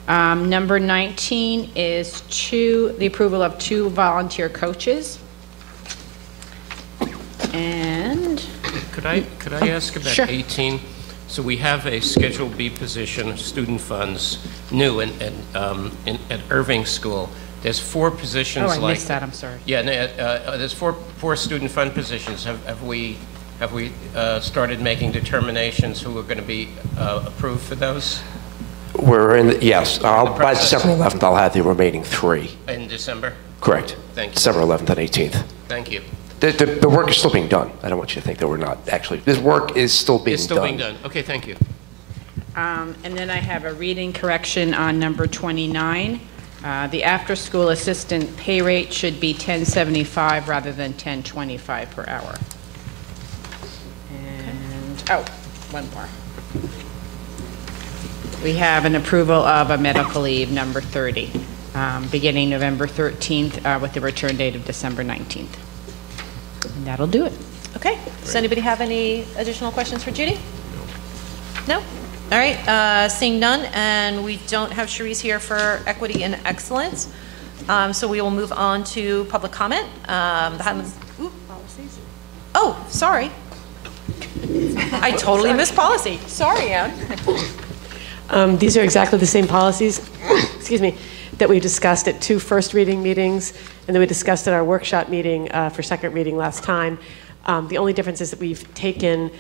Number 19 is the approval of 2 volunteer coaches. And could I ask about Sure. 18? So we have a Schedule B position, student funds, new at Irving School. There's 4 positions. I missed that. I'm sorry. Yeah, there's four student fund positions. Have we started making determinations who are going to be approved for those? Yes. By December 11th, I'll have the remaining 3. In December? Correct. Thank you. December 11th and 18th. Thank you. The work is still being done. I don't want you to think that we're not actually. This work is still being done. It's still being done. Okay, thank you. and then I have a reading correction on number 29. The after-school assistant pay rate should be $10.75 rather than $10.25 per hour. And, one more. We have an approval of a medical leave, number 30, beginning November 13th with the return date of December 19th. And that'll do it. Okay. Does anybody have any additional questions for Judy? No? All right. Seeing none, and we don't have Cherise here for equity and excellence. So we will move on to public comment. Policies. Oh, sorry. I totally missed policy. Sorry, Ann. These are exactly the same policies, excuse me, that we discussed at 2 first reading meetings, and then we discussed at our workshop meeting for second reading last time. The only difference is that we've taken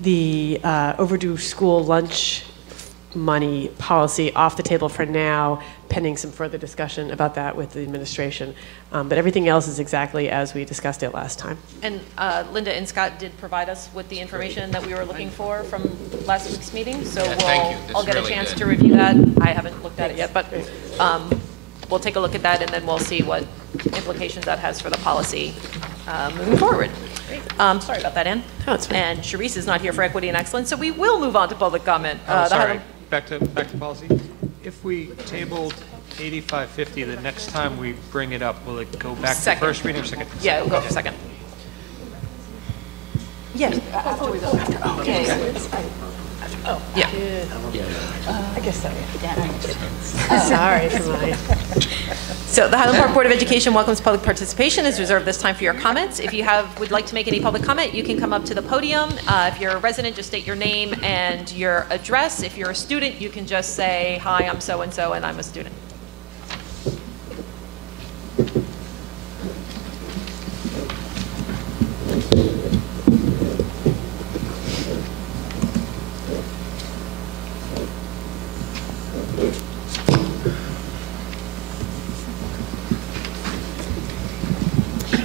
the overdue school lunch money policy off the table for now, pending some further discussion about that with the administration. But everything else is exactly as we discussed it last time. And Linda and Scott did provide us with the information that we were looking for from last week's meeting, so I'll get a chance to review that. I haven't looked at it yet, but we'll take a look at that, and then we'll see what implications that has for the policy moving forward. Sorry about that, Ann. Oh, it's fine. And Cherise is not here for equity and excellence, so we will move on to public comment. Sorry, back to policy. If we tabled 8550, the next time we bring it up, will it go back to first reading or second? Yeah, it'll go for second. Yes. After we go. Okay. Oh, Yeah. I guess so. Sorry for mine. So the Highland Park Board of Education welcomes public participation. Is reserved this time for your comments. If you would like to make any public comment, you can come up to the podium. If you're a resident, just state your name and your address. If you're a student, you can just say, hi, I'm so-and-so, and I'm a student.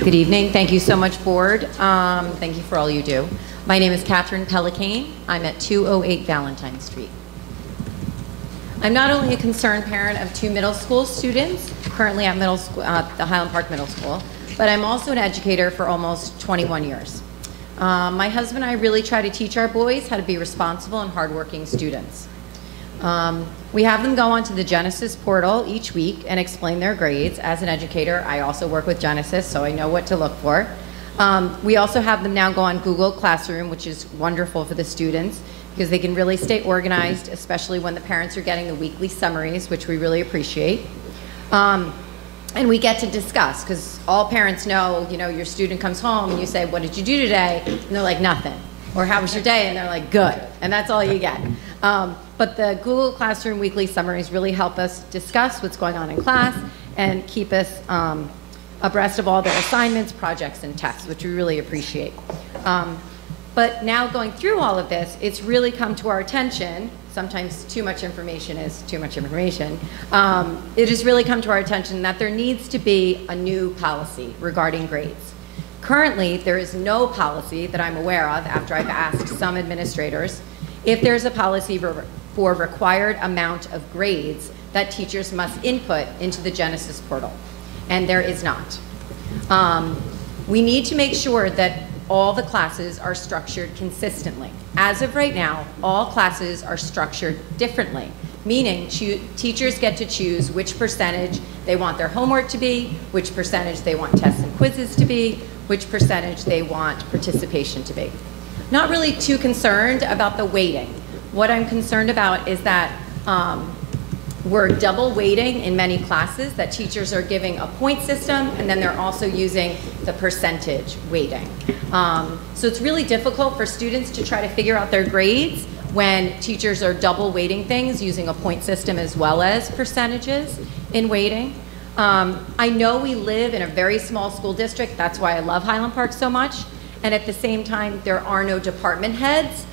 Good evening. Thank you so much, Board. Thank you for all you do. My name is Catherine Pelicane. I'm at 208 Valentine Street. I'm not only a concerned parent of 2 middle school students, currently at the Highland Park Middle School, but I'm also an educator for almost 21 years. My husband and I really try to teach our boys how to be responsible and hardworking students. We have them go onto the Genesis portal each week and explain their grades. As an educator, I also work with Genesis, so I know what to look for. We also have them now go on Google Classroom, which is wonderful for the students because they can really stay organized, especially when the parents are getting the weekly summaries, which we really appreciate. And we get to discuss, because all parents know, your student comes home and you say, what did you do today? And they're like, nothing. Or how was your day? And they're like, good. And that's all you get. But the Google Classroom weekly summaries really help us discuss what's going on in class and keep us abreast of all their assignments, projects, and tests, which we really appreciate. But now going through all of this, it's really come to our attention. Sometimes too much information is too much information. It has really come to our attention that there needs to be a new policy regarding grades. Currently, there is no policy that I'm aware of, after I've asked some administrators, if there's a policy for required amount of grades that teachers must input into the Genesis portal, and there is not. We need to make sure that all the classes are structured consistently. As of right now, all classes are structured differently, meaning teachers get to choose which percentage they want their homework to be, which percentage they want tests and quizzes to be, which percentage they want participation to be. Not really too concerned about the weighting. What I'm concerned about is that we're double weighting in many classes, that teachers are giving a point system and then they're also using the percentage weighting. So it's really difficult for students to try to figure out their grades when teachers are double weighting things using a point system as well as percentages in weighting. I know we live in a very small school district. That's why I love Highland Park so much. And at the same time, there are no department heads.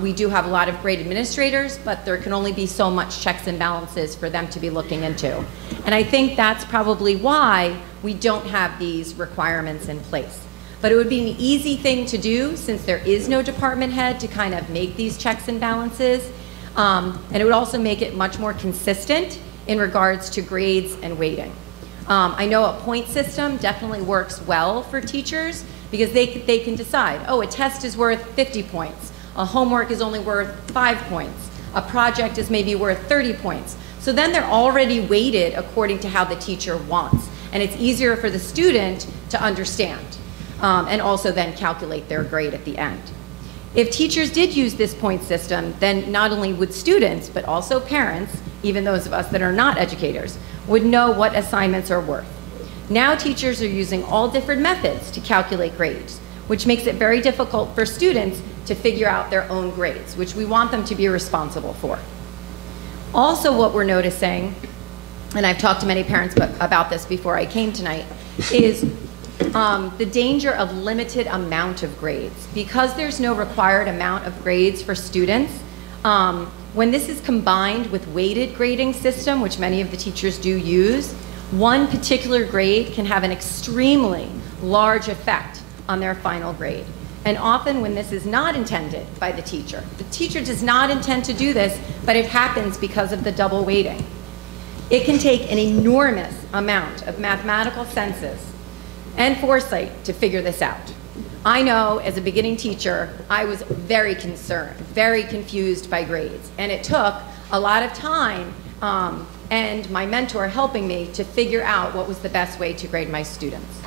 We do have a lot of great administrators, but there can only be so much checks and balances for them to be looking into. And I think that's probably why we don't have these requirements in place. But it would be an easy thing to do, since there is no department head, to kind of make these checks and balances. And it would also make it much more consistent in regards to grades and weighting. I know a point system definitely works well for teachers, because they can decide, oh, a test is worth 50 points. A homework is only worth 5 points. A project is maybe worth 30 points. So then they're already weighted according to how the teacher wants. And it's easier for the student to understand and also then calculate their grade at the end. If teachers did use this point system, then not only would students, but also parents, even those of us that are not educators, would know what assignments are worth. Now teachers are using all different methods to calculate grades, which makes it very difficult for students to figure out their own grades, which we want them to be responsible for. Also, what we're noticing, and I've talked to many parents about this before I came tonight, is the danger of limited amount of grades. Because there's no required amount of grades for students, when this is combined with weighted grading system, which many of the teachers do use, one particular grade can have an extremely large effect on their final grade. And often when this is not intended by the teacher does not intend to do this, but it happens because of the double weighting. It can take an enormous amount of mathematical senses and foresight to figure this out. I know as a beginning teacher, I was very concerned, very confused by grades. And it took a lot of time and my mentor helping me to figure out what was the best way to grade my students.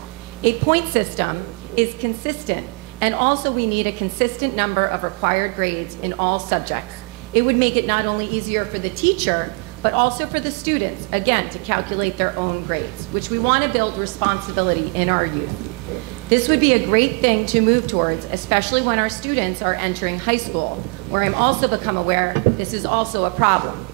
A point system is consistent And also, we need a consistent number of required grades in all subjects. It would make it not only easier for the teacher, but also for the students, again, to calculate their own grades, which we want to build responsibility in our youth. This would be a great thing to move towards, especially when our students are entering high school, where I'm also become aware this is also a problem.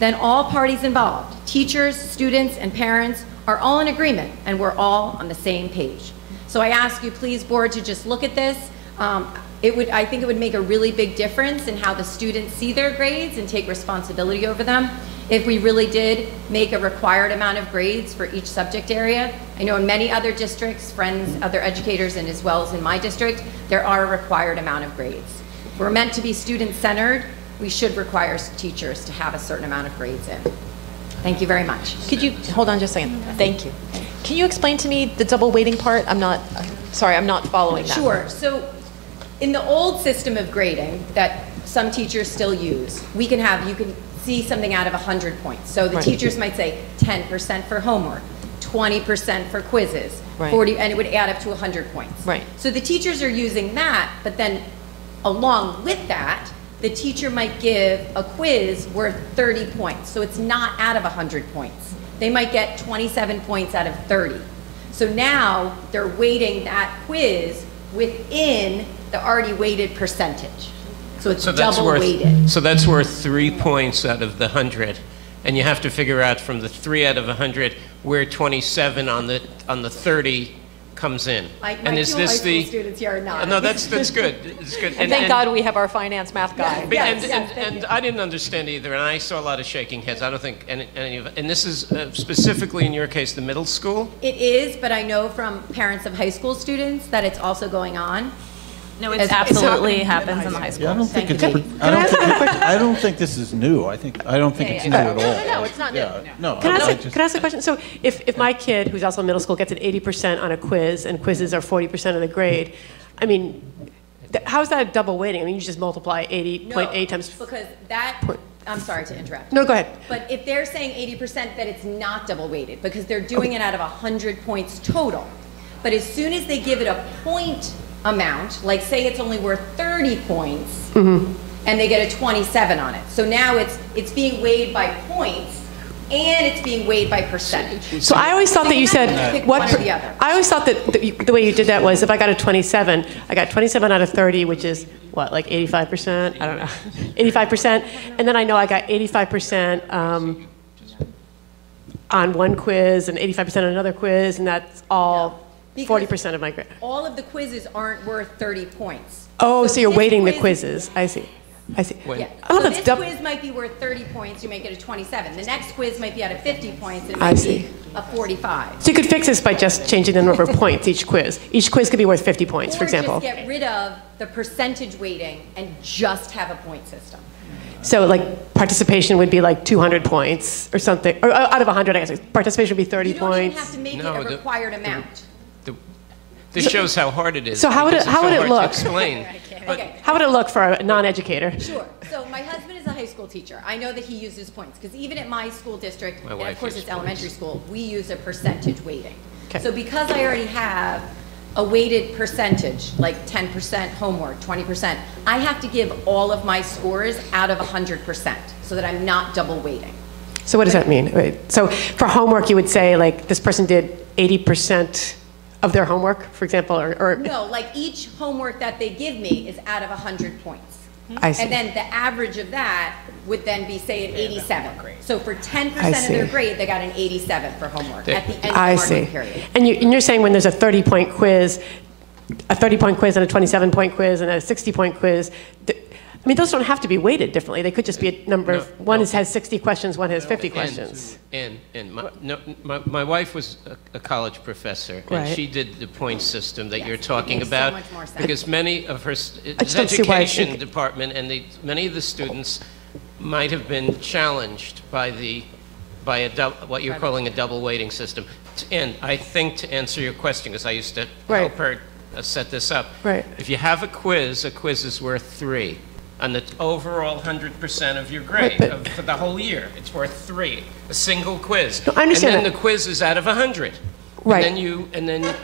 Then all parties involved, teachers, students, and parents, are all in agreement, and we're all on the same page. So I ask you, please, board, to just look at this. I think it would make a really big difference in how the students see their grades and take responsibility over them if we really did make a required amount of grades for each subject area. I know in many other districts, friends, other educators, and as well as in my district, there are a required amount of grades. If we're meant to be student-centered, we should require teachers to have a certain amount of grades in. Thank you very much. Could you, hold on just a second. Thank you. Can you explain to me the double weighting part? I'm not following that. Sure. So in the old system of grading that some teachers still use, you can see something out of 100 points. So the teachers might say 10% for homework, 20% for quizzes, 40, and it would add up to 100 points. Right. So the teachers are using that, but then along with that, the teacher might give a quiz worth 30 points. So it's not out of 100 points. They might get 27 points out of 30. So now they're weighting that quiz within the already weighted percentage. So it's double weighted. So that's worth 3 points out of the 100. And you have to figure out from the 3 out of 100 where 27 on the 30 comes in. And is this the students here are not? No, that's good. It's good. And thank God we have our finance math guy. And I didn't understand either, and I saw a lot of shaking heads. I don't think any of it. And this is specifically in your case the middle school? It is, but I know from parents of high school students that it's also going on. No, it absolutely happens in the high school. Yeah, I don't think I don't think this is new. I don't think it's new at all. No, it's not new. No. Can I ask a question? So if my kid, who's also in middle school, gets an 80% on a quiz, and quizzes are 40% of the grade, I mean, how's that double weighting? I mean, you just multiply 80.8 times. Because that, I'm sorry to interrupt. No, go ahead. But if they're saying 80%, that it's not double weighted, because they're doing it out of 100 points total. But as soon as they give it a point amount, like say it's only worth 30 points, and they get a 27 on it. So now it's being weighed by points, and it's being weighed by percentage. So I always thought that you said, I always thought that the way you did that was if I got a 27, I got 27 out of 30, which is what, like 85%? I don't know, 85%. And then I know I got 85% on one quiz and 85% on another quiz, and that's all 40% of my grade. All of the quizzes aren't worth 30 points. Oh, so you're weighting the quizzes. I see. Yeah. So this quiz might be worth 30 points, you might get a 27. The next quiz might be out of 50 points, it might be a 45. So you could fix this by just changing the number of points each quiz. Each quiz could be worth 50 points, for example. Or just get rid of the percentage weighting and just have a point system. So like participation would be like 200 points or something, or out of 100, I guess. Participation would be 30 points. You don't even have to make it a required amount. This shows how hard it is. So how would it look? Explain. Okay. How would it look for a non-educator? Sure. So my husband is a high school teacher. I know that he uses points because even at my school district, and of course it's elementary school, we use a percentage weighting. Okay. So because I already have a weighted percentage, like 10% homework, 20%, I have to give all of my scores out of 100% so that I'm not double weighting. So what does that mean? Wait, so for homework, you would say like this person did 80% of their homework, for example, or no, like each homework that they give me is out of 100 points. I see. And then the average of that would then be, say, an 87. So for 10% of their grade, they got an 87 for homework at the end of the marking period. And you're saying when there's a 30-point quiz, a 30-point quiz and a 27-point quiz and a 60-point quiz, I mean, those don't have to be weighted differently. They could just be a number of, one has 60 questions, one has 50 questions. And my wife was a college professor, and she did the point system that you're talking about. So much more sense. Because many of her education department and many of the students might have been challenged by what you're calling a double weighting system. And I think to answer your question, because I used to help her set this up, if you have a quiz is worth 3. On the overall 100% of your grade for the whole year, it's worth 3. A single quiz. No, I understand and then the quiz is out of 100. Right. And then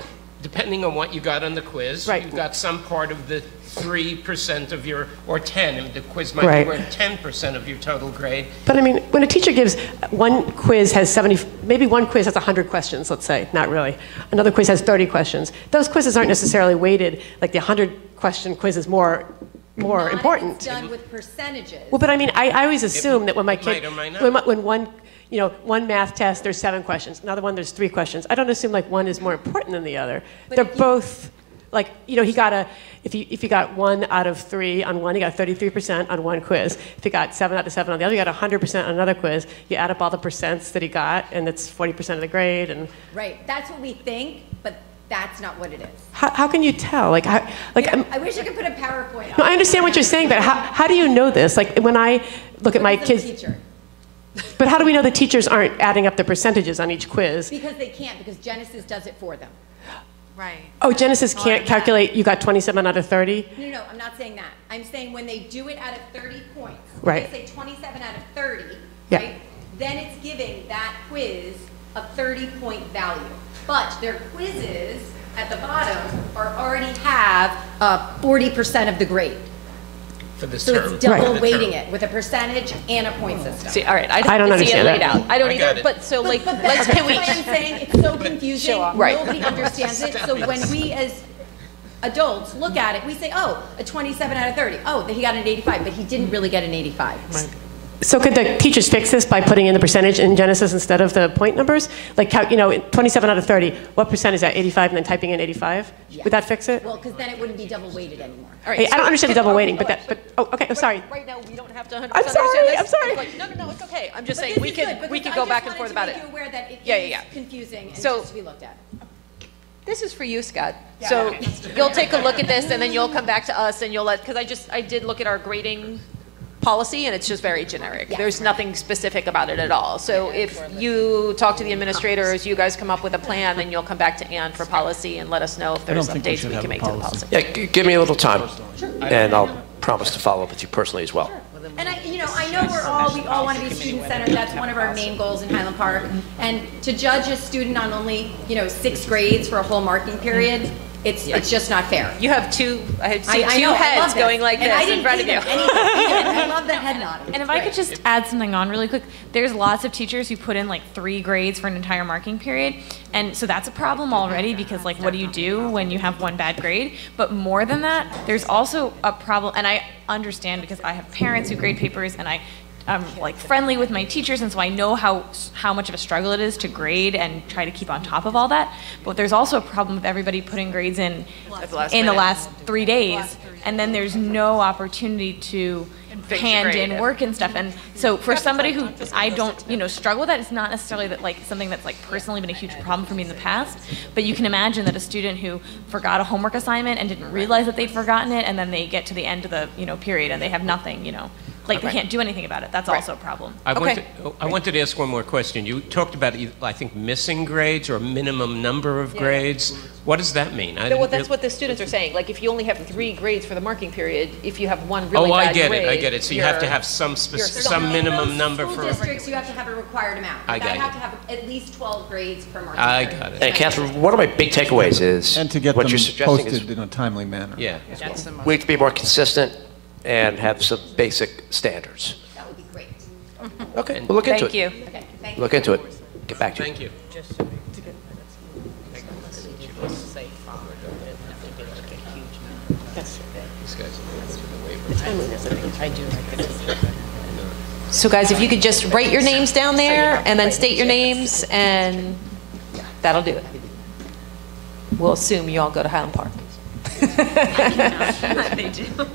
depending on what you got on the quiz, Right. you got some part of the 3% of your, or 10, and the quiz might Right. be worth 10% of your total grade. But I mean, when a teacher gives, one quiz has 70, maybe one quiz has 100 questions, let's say, not really. Another quiz has 30 questions. Those quizzes aren't necessarily weighted, like the 100-question quiz is more important. It's done with percentages. Well, but I mean, I always assume that when my it kid, might or might not. when one, you know, one math test, there's 7 questions. Another one, there's 3 questions. I don't assume like one is more important than the other. They're both, like, you know, he got if you got 1 out of 3 on one, you got 33% on one quiz. If you got 7 out of 7 on the other, you got 100% on another quiz. You add up all the percents that he got, and it's 40% of the grade. And Right, that's what we think, but that's not what it is. how can you tell? Like, I wish I could put a PowerPoint no, on. I understand what you're saying, but how do you know this? Like, when I look at my kids. Teacher. But how do we know the teachers aren't adding up the percentages on each quiz? Because they can't, because Genesis does it for them. Right. Oh, Genesis can't calculate you got 27 out of 30? No, I'm not saying that. I'm saying when they do it out of 30 points, Right. they say 27 out of 30, Yeah. right? Then it's giving that quiz a 30-point value. But their quizzes at the bottom already have 40% of the grade. For this So term. it's double Right. weighting it with a percentage and a point system. See, all right, I don't see it understand laid that. out. I don't I either, got it. but so like, But let's, that's can we? why I'm saying it's so confusing. Right. Nobody understands it. So when we as adults look at it, we say, oh, a 27 out of 30. Oh, he got an 85, but he didn't really get an 85. So could the teachers fix this by putting in the percentage in Genesis instead of the point numbers? Like, you know, 27 out of 30, what percent is that, 85, and then typing in 85? Yeah. Would that fix it? Well, because then it wouldn't be double weighted anymore. All right, Hey, I don't so- understand the double weighting, oh, okay, I'm sorry. Right now, we don't have to 100% I'm sorry, understand this. I'm sorry. It's like, no, it's okay. I'm just But saying, this we is good, could because go I back just and forth wanted about to it. make you aware that it Yeah, is yeah. confusing and So- just to be looked at. This is for you, Scott. So you'll take a look at this, and then you'll come back to us, and you'll because I did look at our grading policy, and it's just very generic. Yeah. There's nothing specific about it at all. So if you talk to the administrators, you guys come up with a plan, then you'll come back to Ann for policy and let us know if I there's don't think we updates should we have can a make to the policy. policy. Yeah, give me a little time, and I'll promise to follow up with you personally as well. And I know we all want to be student-centered. That's one of our main goals in Highland Park. And to judge a student on only, 6 grades for a whole marking period, it's just not fair. You have two, I see I two know, I love heads this. going like And I this in didn't front of give you. them anything. I love the head nod. And if I could just add something on really quick, there's lots of teachers who put in like 3 grades for an entire marking period. And so that's a problem already because like what do you do when you have one bad grade? But more than that, there's also a problem, and I understand because I have parents who grade papers and I'm like friendly with my teachers, and so I know how much of a struggle it is to grade and try to keep on top of all that. But there's also a problem with everybody putting grades in the last 3 days, and then there's no opportunity to hand in work and stuff. And so for somebody who I don't struggle with that, it's not necessarily that like something that's like personally been a huge problem for me in the past. But you can imagine that a student who forgot a homework assignment and didn't realize that they'd forgotten it, and then they get to the end of the period and they have nothing, like they can't do anything about it. That's also a problem. I wanted to ask one more question. You talked about, I think, missing grades or a minimum number of grades. What does that mean? Well, that's what the students are saying. Like, if you only have 3 grades for the marking period, if you have one really bad grade... I get it. So you have to have some minimum number for... School districts, you have to have a required amount. I Like, got I you. have to have at least 12 grades per marking I period. got it. And Catherine, one of my big takeaways is And to get what them you're suggesting is posted in a timely manner. Yeah. we have to be more consistent and have some basic standards. That would be great. Okay, we'll look into it. Thank you. Okay, thank you. Look into it. Get back to you. Thank you. So guys, if you could just write your names down there and then state your names, and that'll do it. We'll assume you all go to Highland Park. They do.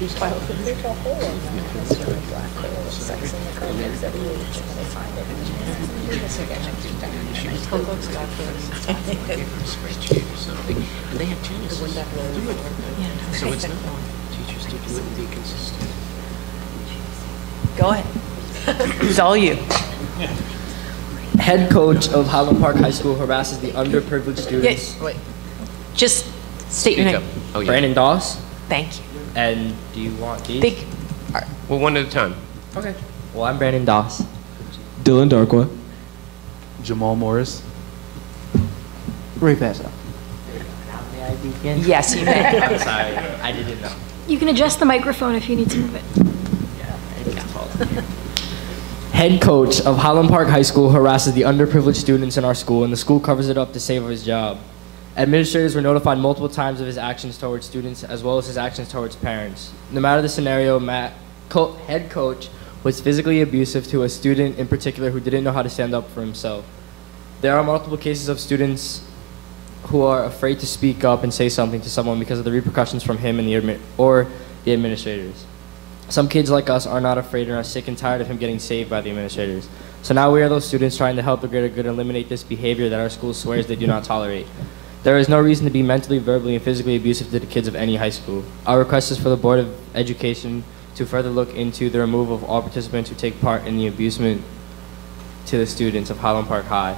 They have changed. So it's not on teachers to do it and be consistent. Go ahead. It's all you. Head coach of Highland Park High School harasses the underprivileged students. Wait. Just state your name. Oh, yeah. Brandon Doss. Thank you. And do you want these? Big. Well, one at a time. Okay. Well, I'm Brandon Doss. Dylan Darkwa. Jamal Morris. Ray Paso. May I begin? Yes, you may. I'm sorry. I didn't know. You can adjust the microphone if you need to move it. Head coach of Highland Park High School harasses the underprivileged students in our school, and the school covers it up to save his job. Administrators were notified multiple times of his actions towards students as well as his actions towards parents. No matter the scenario, head coach was physically abusive to a student in particular who didn't know how to stand up for himself. There are multiple cases of students who are afraid to speak up and say something to someone because of the repercussions from him and the administrators. Some kids like us are not afraid and are sick and tired of him getting saved by the administrators. So now we are those students trying to help the greater good and eliminate this behavior that our school swears they do not tolerate. There is no reason to be mentally, verbally, and physically abusive to the kids of any high school. Our request is for the Board of Education to further look into the removal of all participants who take part in the abusement to the students of Highland Park High.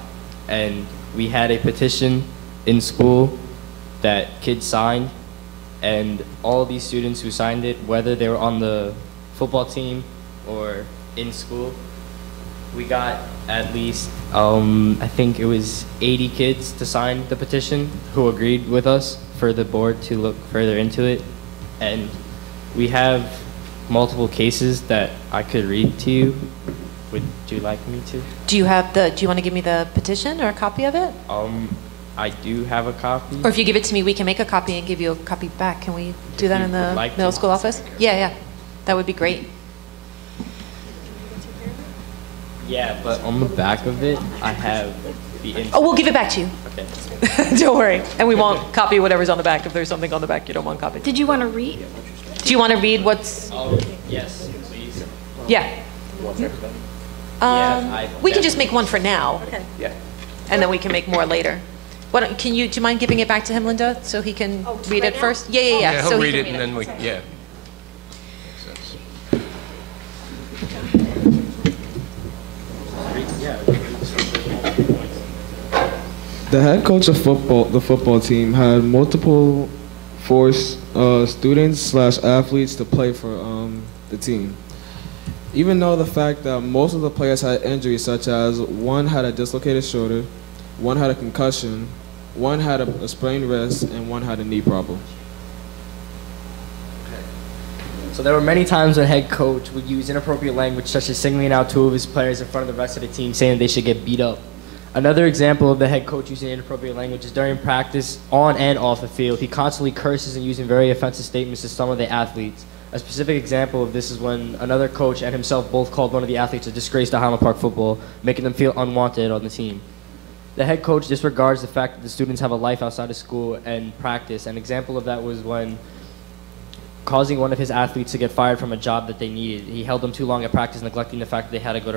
And we had a petition in school that kids signed, and all these students who signed it, whether they were on the football team or in school, we got at least, I think it was 80 kids to sign the petition who agreed with us for the board to look further into it. And we have multiple cases that I could read to you. Would you like me to? Do you want to give me the petition or a copy of it? I do have a copy. Or if you give it to me, we can make a copy and give you a copy back. Can we do that in the middle school office? Yeah. That would be great. Yeah, but on the back of it, I have the info. Oh, we'll give it back to you. Okay. Don't worry. And we won't copy whatever's on the back if there's something on the back you don't want copied. Did you want to read? Do you want to read what's... Yes, please. Yeah. We can just make one for now. Okay. Yeah. And then we can make more later. Do you mind giving it back to him, Linda, so he can read it first? Yeah. Yeah, So he'll he read can it and then we, yeah. The head coach of the football team had multiple forced students/athletes to play for the team. Even though the fact that most of the players had injuries, such as one had a dislocated shoulder, one had a concussion, one had a sprained wrist, and one had a knee problem. So there were many times when head coach would use inappropriate language, such as singling out two of his players in front of the rest of the team, saying they should get beat up. Another example of the head coach using inappropriate language is during practice, on and off the field. He constantly curses and using very offensive statements to some of the athletes. A specific example of this is when another coach and himself both called one of the athletes a disgrace to Highland Park football, making them feel unwanted on the team. The head coach disregards the fact that the students have a life outside of school and practice. An example of that was when causing one of his athletes to get fired from a job that they needed. He held them too long at practice, neglecting the fact that they had to go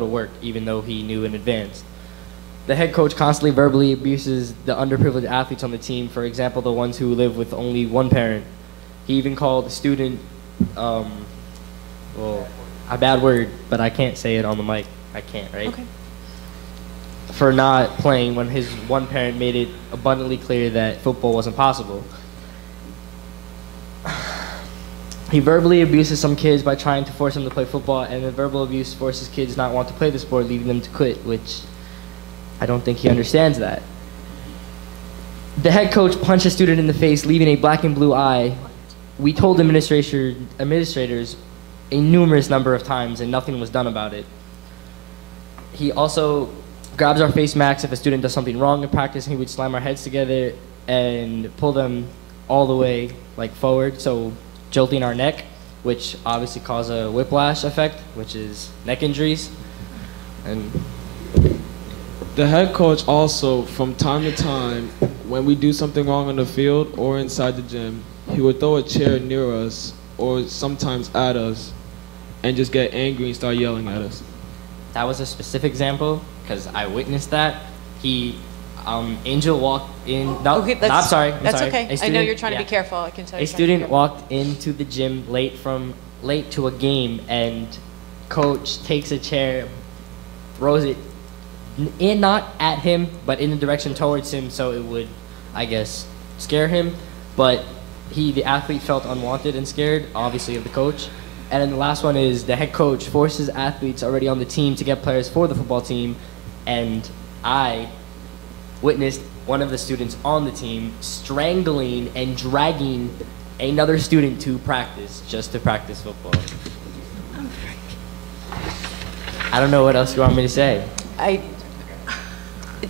to work, even though he knew in advance. The head coach constantly verbally abuses the underprivileged athletes on the team, for example, the ones who live with only one parent. He even called the student, well, a bad word, but I can't say it on the mic. I can't, right? Okay. For not playing when his one parent made it abundantly clear that football wasn't possible. He verbally abuses some kids by trying to force them to play football, and the verbal abuse forces kids not want to play the sport, leaving them to quit, which I don't think he understands that. The head coach punched a student in the face, leaving a black and blue eye. We told administrators a numerous number of times, and nothing was done about it. He also grabs our face masks if a student does something wrong in practice, and he would slam our heads together and pull them all the way forward, so jolting our neck, which obviously causes a whiplash effect, which is neck injuries. And the head coach also, from time to time, when we do something wrong on the field or inside the gym, he would throw a chair near us or sometimes at us and just get angry and start yelling at us. That was a specific example because I witnessed that. Angel walked in. No, Okay, no, I'm sorry. I'm That's sorry. okay. A I know you're trying to be yeah. careful. I can tell A you. student walked into the gym late to a game, and coach takes a chair, throws it not at him, but in the direction towards him, so it would, I guess, scare him. But the athlete felt unwanted and scared, obviously, of the coach. And then the last one is the head coach forces athletes already on the team to get players for the football team, and I witnessed one of the students on the team strangling and dragging another student to practice, just to practice football. I don't know what else you want me to say.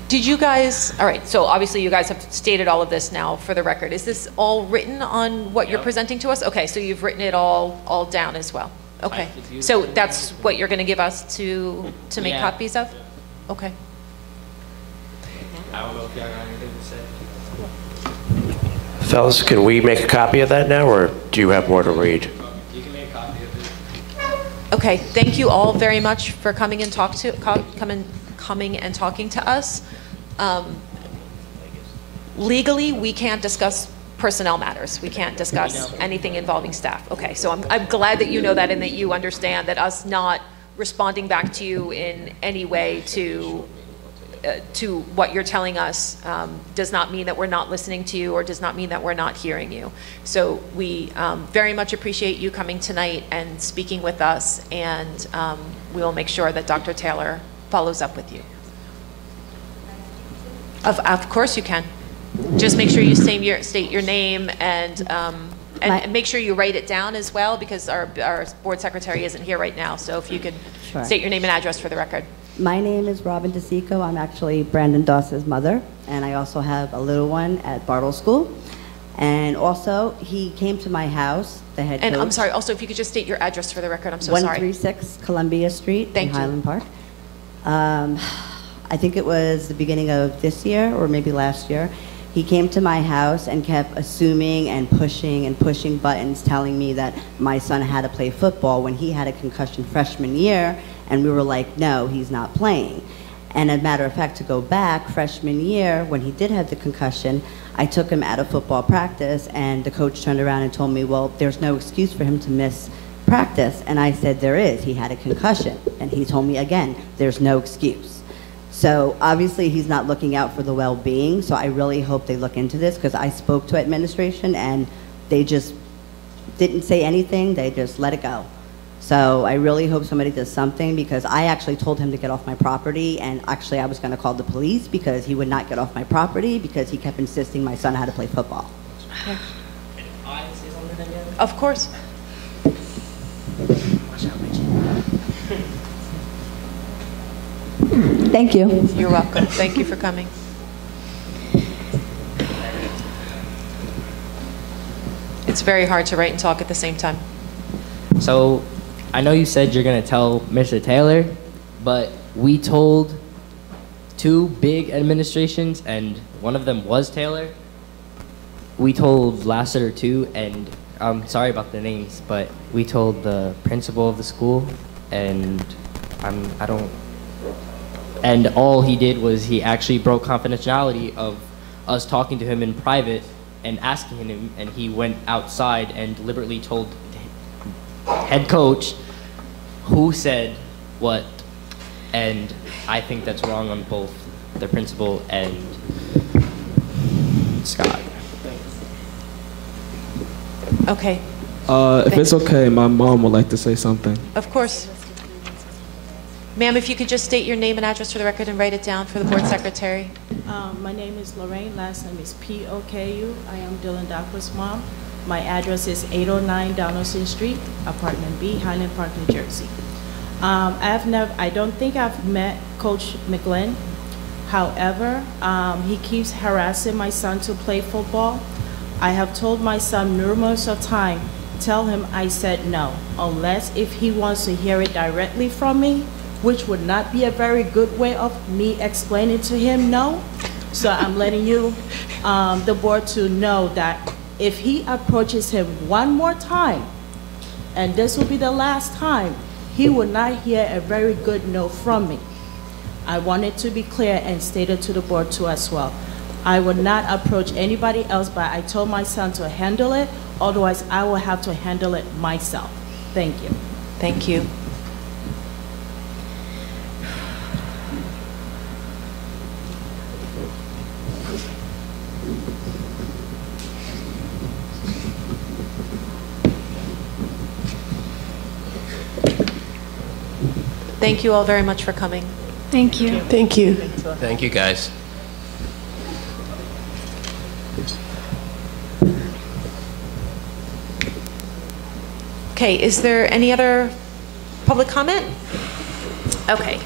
Did you guys, all right, so obviously you guys have stated all of this now for the record. Is this all written on what you're presenting to us? Okay, so you've written it all down as well. Okay, so that's what you're going to give us to make Yeah. copies of? Okay. I don't know if y'all got anything to say. Fellas, can we make a copy of that now, or do you have more to read? You can make a copy of it. Okay, thank you all very much for coming and coming and talking to us. Legally, we can't discuss personnel matters. We can't discuss anything involving staff. Okay, so I'm glad that you know that and that you understand that us not responding back to you in any way to what you're telling us does not mean that we're not listening to you or does not mean that we're not hearing you. So we very much appreciate you coming tonight and speaking with us, and we will make sure that Dr. Taylor follows up with you. Of course you can. Just make sure you state your name and make sure you write it down as well, because our board secretary isn't here right now. So if you could state your name and address for the record. My name is Robin DeSico. I'm actually Brandon Doss's mother, and I also have a little one at Bartle School. And also, he came to my house, the head coach. And I'm sorry, also, if you could just state your address for the record, I'm so sorry. 136 Columbia Street in Highland Park. I think it was the beginning of this year, or maybe last year. He came to my house and kept assuming and pushing buttons, telling me that my son had to play football when he had a concussion freshman year, and we were like, no, he's not playing. And as a matter of fact, to go back, freshman year, when he did have the concussion, I took him out of football practice, and the coach turned around and told me, well, there's no excuse for him to miss practice. And I said, there is. He had a concussion. And he told me again, there's no excuse. So obviously he's not looking out for the well-being, so I really hope they look into this, because I spoke to administration and they just didn't say anything, they just let it go. So I really hope somebody does something, because I actually told him to get off my property, and actually I was going to call the police because he would not get off my property because he kept insisting my son had to play football. Okay. Of course. Thank you. You're welcome. Thank you for coming. It's very hard to write and talk at the same time. So, I know you said you're going to tell Mr. Taylor, but we told two big administrations, and one of them was Taylor. We told Lassiter too, and I'm sorry about the names, but we told the principal of the school, and and all he did was he actually broke confidentiality of us talking to him in private and asking him, and he went outside and deliberately told head coach who said what, and I think that's wrong on both the principal and Scott. Okay. If it's okay, my mom would like to say something. Of course. Ma'am, if you could just state your name and address for the record and write it down for the board secretary. My name is Lorraine, last name is P-O-K-U. I am Dylan Daqua's mom. My address is 809 Donaldson Street, apartment B, Highland Park, New Jersey. I don't think I've met Coach McGlynn. However, he keeps harassing my son to play football. I have told my son numerous of times, tell him I said no, unless if he wants to hear it directly from me, which would not be a very good way of me explaining to him no. So I'm letting you, the board, to know that if he approaches him one more time and this will be the last time he will not hear a very good no from me. I want it to be clear and stated to the board too as well. I will not approach anybody else, but I told my son to handle it, otherwise I will have to handle it myself. Thank you. Thank you. Thank you all very much for coming. Thank you. Thank you. Thank you, guys. Okay, is there any other public comment? Okay,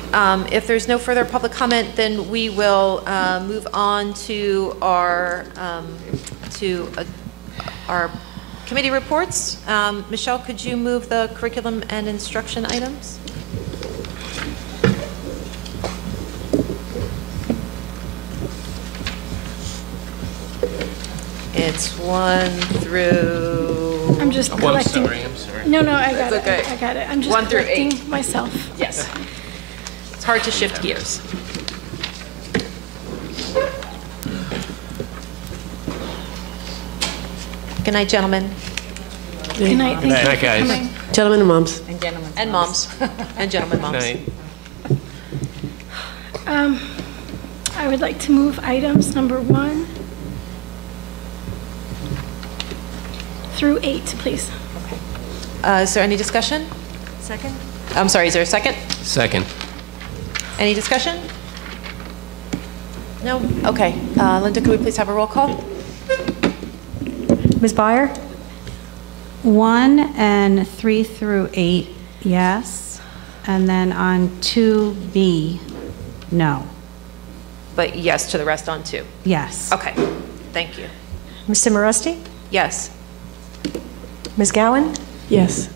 if there's no further public comment, then we will move on to our committee reports. Michelle, could you move the curriculum and instruction items? It's 1 through... I'm just collecting. I'm sorry. No, I got That's it. okay. I got it. I'm just 1 through 8. correcting myself. Yes. It's hard to shift gears. Good night, gentlemen. Good night. Thank you Good night, for guys. coming. Gentlemen and moms. And gentlemen. And moms. And gentlemen moms. Night. I would like to move items number 1 through 8, please. Is there any discussion? Second? I'm sorry, is there a second? Second. Any discussion? No? Okay. Linda, could we please have a roll call? Ms. Byer? 1 and 3 through 8, yes. And then on 2B, no. But yes to the rest on 2. Yes. Okay. Thank you. Ms. Simoresti? Yes. Ms. Gowan? Yes.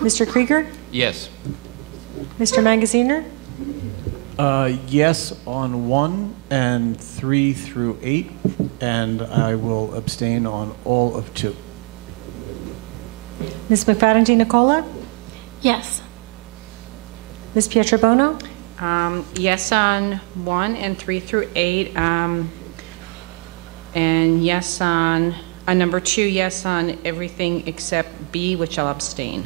Mr. Krieger? Yes. Mr. Magaziner? Yes on 1 and 3 through 8, and I will abstain on all of 2. Ms. McFadden Nicola? Yes. Ms. Pietrobono? Yes on 1 and 3 through 8, and yes on number 2, yes on everything except B, which I'll abstain.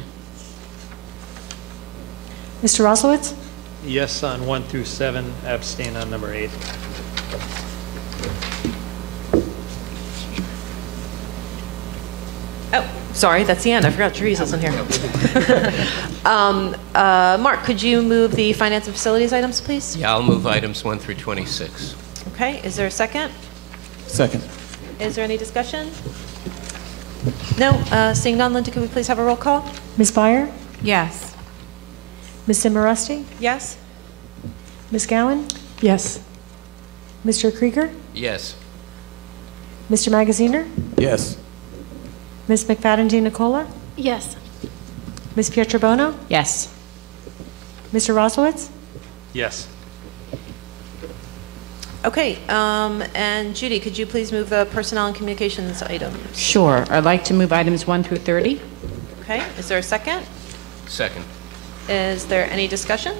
Mr. Roslowitz? Yes on 1 through 7, abstain on number 8. Oh, sorry, that's the end. I forgot Teresa's in here. Mark, could you move the finance and facilities items, please? Yeah, I'll move items 1 through 26. Okay, is there a second? Second. Is there any discussion? No? Seeing none, Linda, could we please have a roll call? Ms. Byer? Yes. Ms. Simoresti? Yes? Ms. Gowan? Yes. Mr. Krieger? Yes. Mr. Magaziner? Yes. Ms. McFadden Nicola? Yes. Ms. Pietrobono? Yes. Mr. Roslowitz? Yes. Okay, and Judy, could you please move the personnel and communications items? Sure. I'd like to move items 1 through 30. Okay, is there a second? Second. Is there any discussion?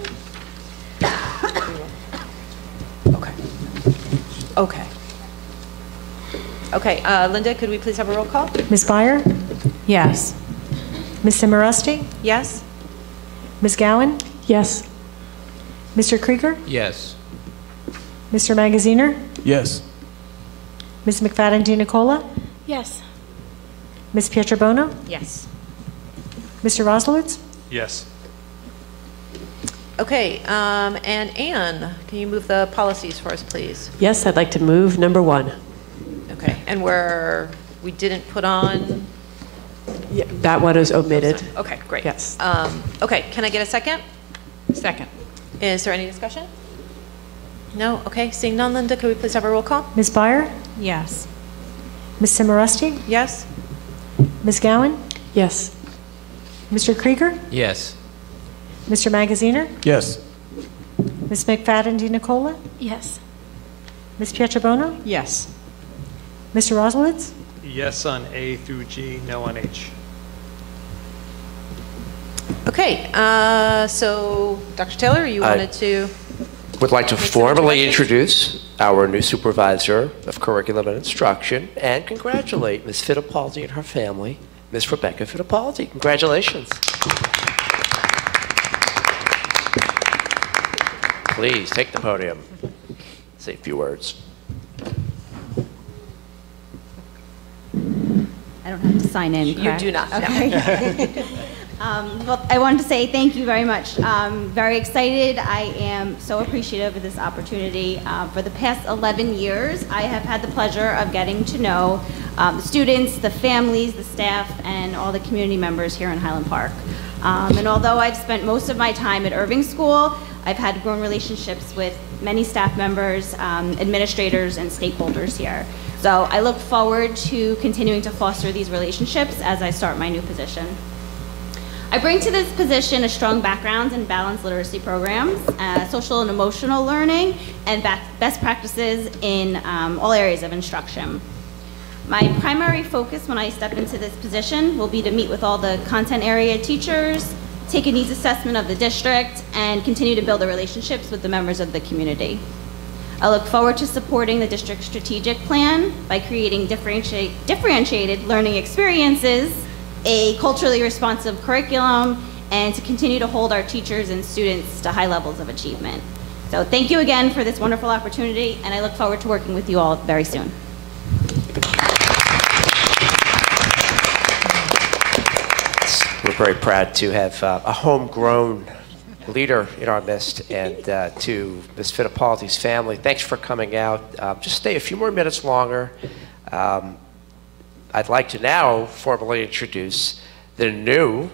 Okay. Okay. Okay, Linda, could we please have a roll call? Ms. Byer? Yes. Ms. Simoresti? Yes? Ms. Gowan? Yes. Mr. Krieger? Yes. Mr. Magaziner? Yes. Ms. McFadden Nicola? Yes. Ms. Pietrobono? Yes. Mr. Roslowitz? Yes. Okay, and Anne, can you move the policies for us, please? Yes, I'd like to move number 1. Okay, and where we didn't put on? Yeah, that one is omitted. Okay, great. Yes. Okay, can I get a second? Second. Is there any discussion? No? Okay, seeing none, Linda, could we please have a roll call? Ms. Byer? Yes. Ms. Simoresti? Yes? Ms. Gowan? Yes. Mr. Krieger? Yes. Mr. Magaziner? Yes. Ms. McFadden Nicola? Yes. Ms. Pietrobono? Yes. Mr. Roslowitz? Yes on A through G, no on H. Okay, so Dr. Taylor, you wanted to... Would like to formally introduce our new supervisor of curriculum and instruction and congratulate Ms. Fittipaldi and her family, Ms. Rebecca Fittipaldi. Congratulations. Please take the podium. Say a few words. I don't have to sign in, correct? You do not. Okay. Well, I wanted to say thank you very much. Very excited. I am so appreciative of this opportunity. For the past 11 years, I have had the pleasure of getting to know the students, the families, the staff, and all the community members here in Highland Park. And although I've spent most of my time at Irving School, I've had grown relationships with many staff members, administrators, and stakeholders here. So I look forward to continuing to foster these relationships as I start my new position. I bring to this position a strong background in balanced literacy programs, social and emotional learning, and best practices in all areas of instruction. My primary focus when I step into this position will be to meet with all the content area teachers, take a needs assessment of the district, and continue to build the relationships with the members of the community. I look forward to supporting the district's strategic plan by creating differentiated learning experiences, a culturally responsive curriculum, and to continue to hold our teachers and students to high levels of achievement. So thank you again for this wonderful opportunity, and I look forward to working with you all very soon. We're very proud to have a homegrown leader in our midst, and to Ms. Fittipaldi's family, thanks for coming out. Just stay a few more minutes longer. I'd like to now formally introduce the new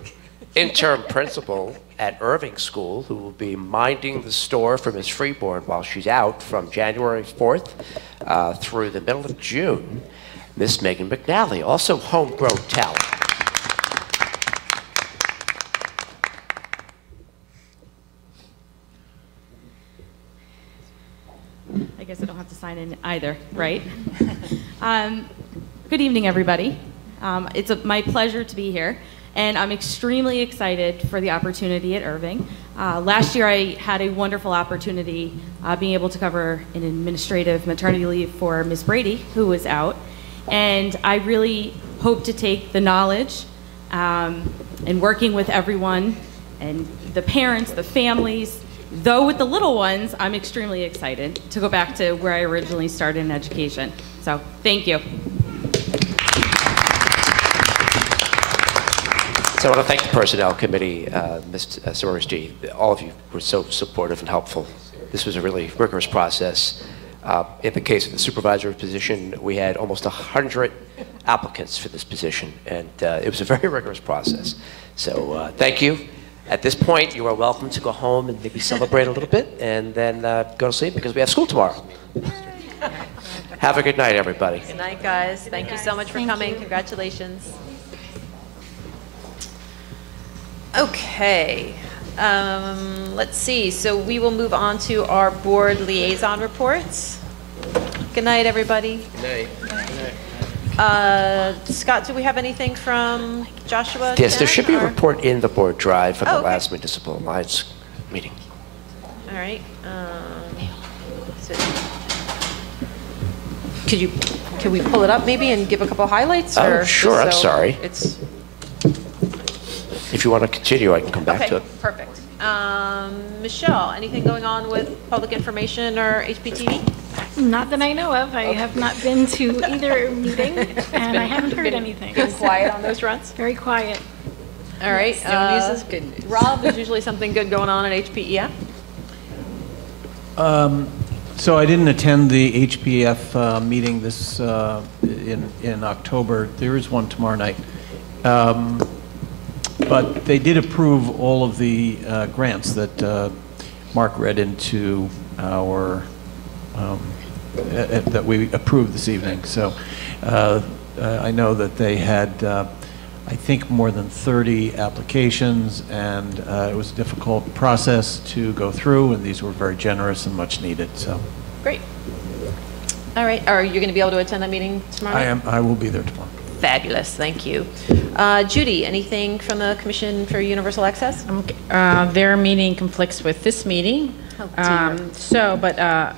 interim principal at Irving School, who will be minding the store for Ms. Freeborn while she's out from January 4th through the middle of June, Ms. Megan McNally, also homegrown talent. I guess I don't have to sign in either, right? Good evening, everybody. It's my pleasure to be here, and I'm extremely excited for the opportunity at Irving. Last year, I had a wonderful opportunity being able to cover an administrative maternity leave for Ms. Brady, who was out, and I really hope to take the knowledge and working with everyone and the parents, the families. Though with the little ones, I'm extremely excited to go back to where I originally started in education. So, thank you. So I want to thank the Personnel Committee, Ms. Sawaris-G. All of you were so supportive and helpful. This was a really rigorous process. In the case of the supervisor position, we had almost 100 applicants for this position, and it was a very rigorous process. So thank you. At this point, you are welcome to go home and maybe celebrate a little bit, and then go to sleep because we have school tomorrow. Have a good night, everybody. Good night, guys. Thank you so much for coming. Congratulations. Okay, let's see. So we will move on to our board liaison reports. Good night, everybody. Good night. Scott, do we have anything from Joshua? Yes, there should be a or- report in the board drive from the okay. last Municipal Alliance meeting. All right. So can we pull it up maybe and give a couple highlights? Oh, or sure. just I'm so sorry. It's If you want to continue, I can come back to it. perfect. Michelle, anything going on with public information or HPTV? Not that I know of. I have not been to either meeting, and I haven't heard been anything. Been quiet on those runs? Very quiet. All right. No news is good news. Rob, there's usually something good going on at HPEF. So I didn't attend the HPF meeting this in October. There is one tomorrow night. But they did approve all of the grants that Mark read into our, that we approved this evening. So I know that they had, I think, more than 30 applications, and it was a difficult process to go through, and these were very generous and much needed. So Great. All right. Are you going to be able to attend that meeting tomorrow night? I will be there tomorrow. Fabulous, thank you. Judy, anything from the Commission for Universal Access? Their meeting conflicts with this meeting. But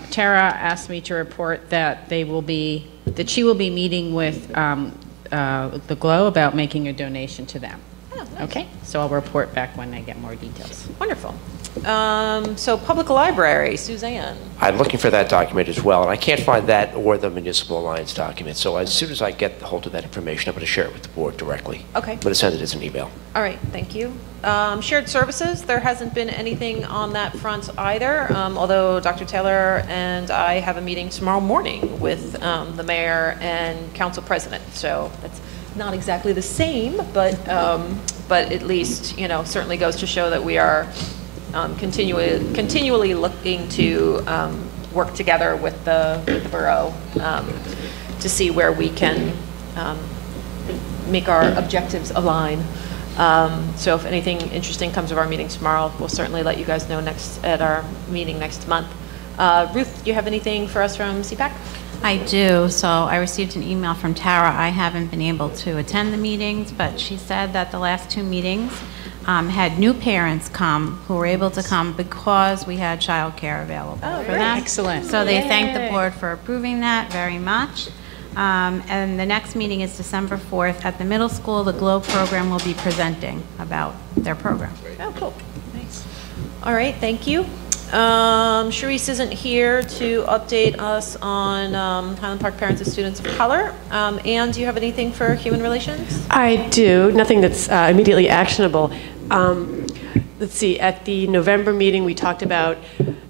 Tara asked me to report that she will be meeting with the GLOW about making a donation to them. Oh, nice. Okay, so I'll report back when I get more details. Wonderful. So Public Library, Suzanne. I'm looking for that document as well, and I can't find that or the Municipal Alliance document. So as soon as I get hold of that information, I'm going to share it with the board directly. Okay. I'm going to send it as an email. All right, thank you. Shared services, there hasn't been anything on that front either, although Dr. Taylor and I have a meeting tomorrow morning with the mayor and council president. So that's not exactly the same, but at least, you know, certainly goes to show that we are continually looking to work together with the borough to see where we can make our objectives align. So if anything interesting comes of our meeting tomorrow, we'll certainly let you guys know at our meeting next month. Ruth, do you have anything for us from CPAC? I do. So I received an email from Tara. I haven't been able to attend the meetings, but she said that the last 2 meetings had new parents come who were able to come because we had childcare available for them. Excellent. So they thanked the board for approving that very much. And the next meeting is December 4th at the middle school. The GLOW program will be presenting about their program. Oh, cool. Nice. All right, thank you. Sharice isn't here to update us on Highland Park Parents of Students of Color. Anne, do you have anything for Human Relations? I do. Nothing that's immediately actionable. Let's see, at the November meeting, we talked about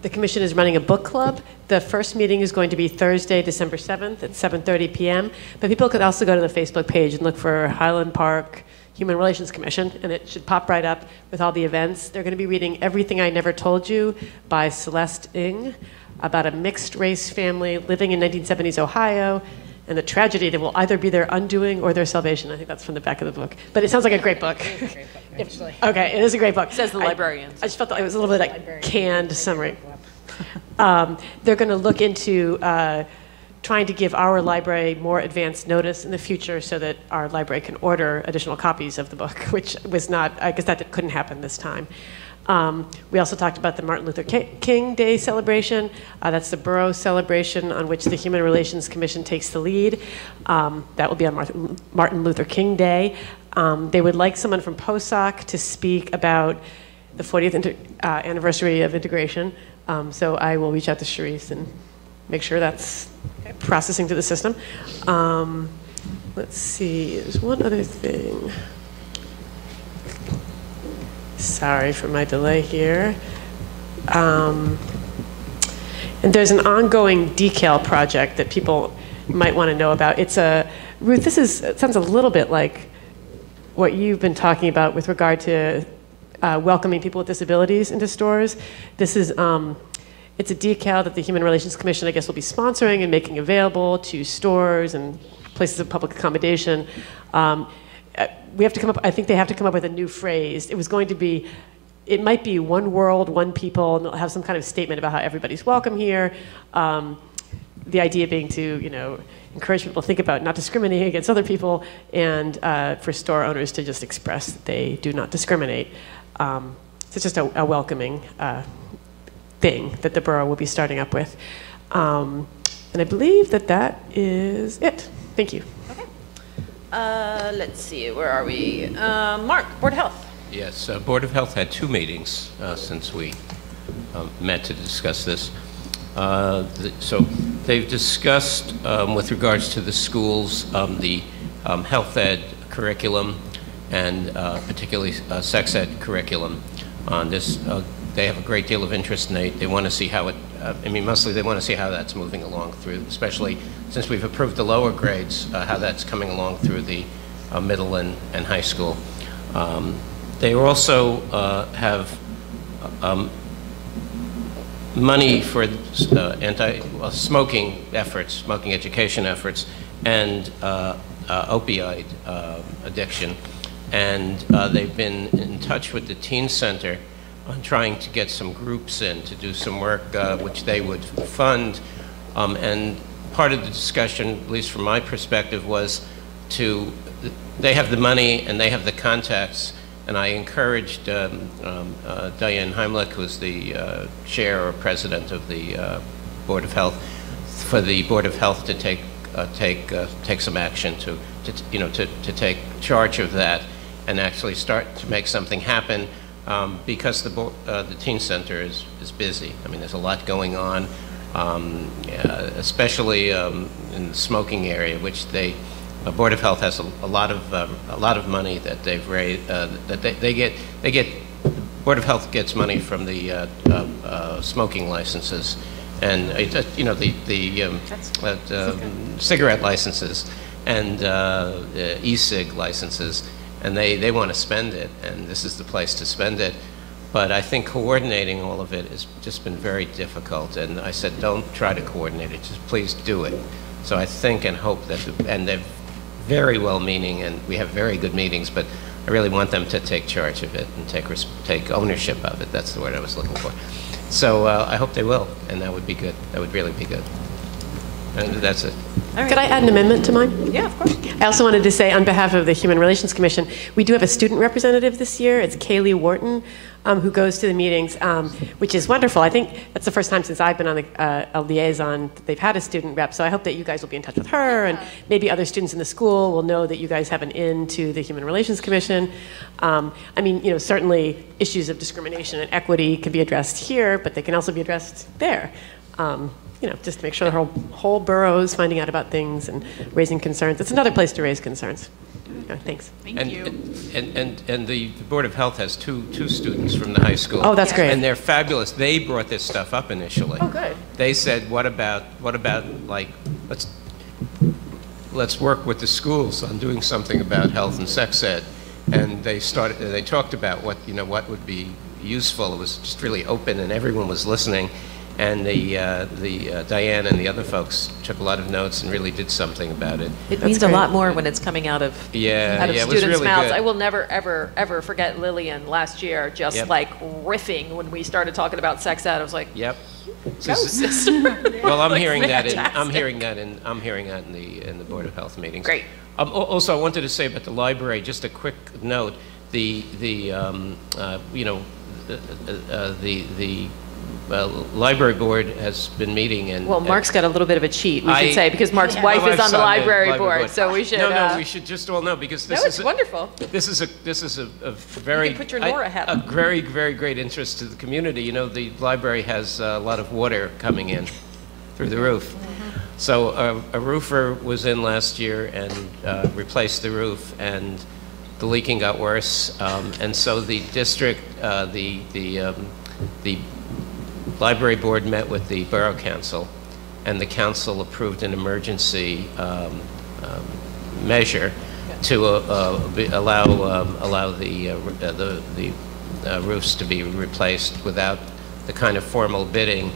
the commission is running a book club. The first meeting is going to be Thursday, December 7th at 7:30 p.m. But people could also go to the Facebook page and look for Highland Park Human Relations Commission, and it should pop right up with all the events. They're going to be reading Everything I Never Told You by Celeste Ng about a mixed-race family living in 1970s Ohio and the tragedy that will either be their undoing or their salvation. I think that's from the back of the book. But it sounds like a great book. Okay, it is a great book. Says the librarian. I just felt that it was a little bit like canned summary. They're going to look into trying to give our library more advance notice in the future so that our library can order additional copies of the book, which was not, I guess that couldn't happen this time. We also talked about the Martin Luther King Day celebration. That's the borough celebration on which the Human Relations Commission takes the lead. That will be on Martin Luther King Day. They would like someone from POSOC to speak about the 40th anniversary of integration. So I will reach out to Sharice and make sure that's processing to the system. Let's see, there's one other thing. Sorry for my delay here. And there's an ongoing decal project that people might want to know about. It's Ruth, it sounds a little bit like what you've been talking about with regard to welcoming people with disabilities into stores. This is, it's a decal that the Human Relations Commission, I guess, will be sponsoring and making available to stores and places of public accommodation. We have to come up, I think they have to come up with a new phrase. It was going to be, it might be one world, one people, and they'll have some kind of statement about how everybody's welcome here. The idea being to, encourage people to think about not discriminating against other people, and for store owners to just express that they do not discriminate. So it's just a welcoming thing that the borough will be starting up with. And I believe that is it. Thank you. Let's see, where are we? Mark, Board of Health. Yes, Board of Health had 2 meetings since we met to discuss this. So they've discussed, with regards to the schools, the health ed curriculum and particularly sex ed curriculum on this. They have a great deal of interest in it. They want to see how it, mostly they want to see how that's moving along through, especially since we've approved the lower grades, how that's coming along through the middle and high school. They also have money for anti-smoking efforts, smoking education efforts, and opioid addiction. And they've been in touch with the Teen Center on trying to get some groups in to do some work which they would fund. And part of the discussion, at least from my perspective, was they have the money and they have the contacts, and I encouraged Diane Heimlich, who's the chair or president of the Board of Health, for the Board of Health to take some action to take charge of that and actually start to make something happen, because the teen center is busy. I mean, there's a lot going on, especially in the smoking area, which the Board of Health has a lot of money that they've raised. That they get. Board of Health gets money from the smoking licenses, and cigarette licenses and e-cig licenses, and they want to spend it, and this is the place to spend it. But I think coordinating all of it has just been very difficult, and I said, don't try to coordinate it, just please do it. So I think and hope that, and they're very well-meaning, and we have very good meetings, but I really want them to take charge of it and take ownership of it. That's the word I was looking for. So I hope they will, and that would be good. That would really be good. And that's it. Could I add an amendment to mine? Yeah, of course. I also wanted to say, on behalf of the Human Relations Commission, we do have a student representative this year. It's Kaylee Wharton, who goes to the meetings, which is wonderful. I think that's the first time since I've been on a liaison that they've had a student rep. So I hope that you guys will be in touch with her, and maybe other students in the school will know that you guys have an in to the Human Relations Commission. I mean, certainly issues of discrimination and equity can be addressed here, but they can also be addressed there. Just to make sure the whole borough is finding out about things and raising concerns. It's another place to raise concerns. Thanks. Thank you. And the Board of Health has two students from the high school. Oh, that's great. And they're fabulous. They brought this stuff up initially. Oh, good. They said, what about like, let's work with the schools on doing something about health and sex ed. And they talked about what would be useful. It was just really open, and everyone was listening. And Diane and the other folks took a lot of notes and really did something about it. It means a lot more when it's coming out of students' really mouths. good. I will never, ever, ever forget Lillian last year just like riffing when we started talking about sex ed. I was like, yep. Go, sister. Well, I'm Like, hearing that in fantastic. the Board of Health meetings. Great. Also, I wanted to say about the library, just a quick note. The library board has been meeting, and Mark's got a little bit of a cheat, we should say, because Mark's wife is on the library board, so we should. No, we should just all know, because this is wonderful. This is a very you can put your Nora hat a on. very, very great interest to the community. The library has a lot of water coming in through the roof. So a roofer was in last year and replaced the roof, and the leaking got worse, and so the district, the library board met with the Borough Council, and the council approved an emergency measure to allow the roofs to be replaced without the kind of formal bidding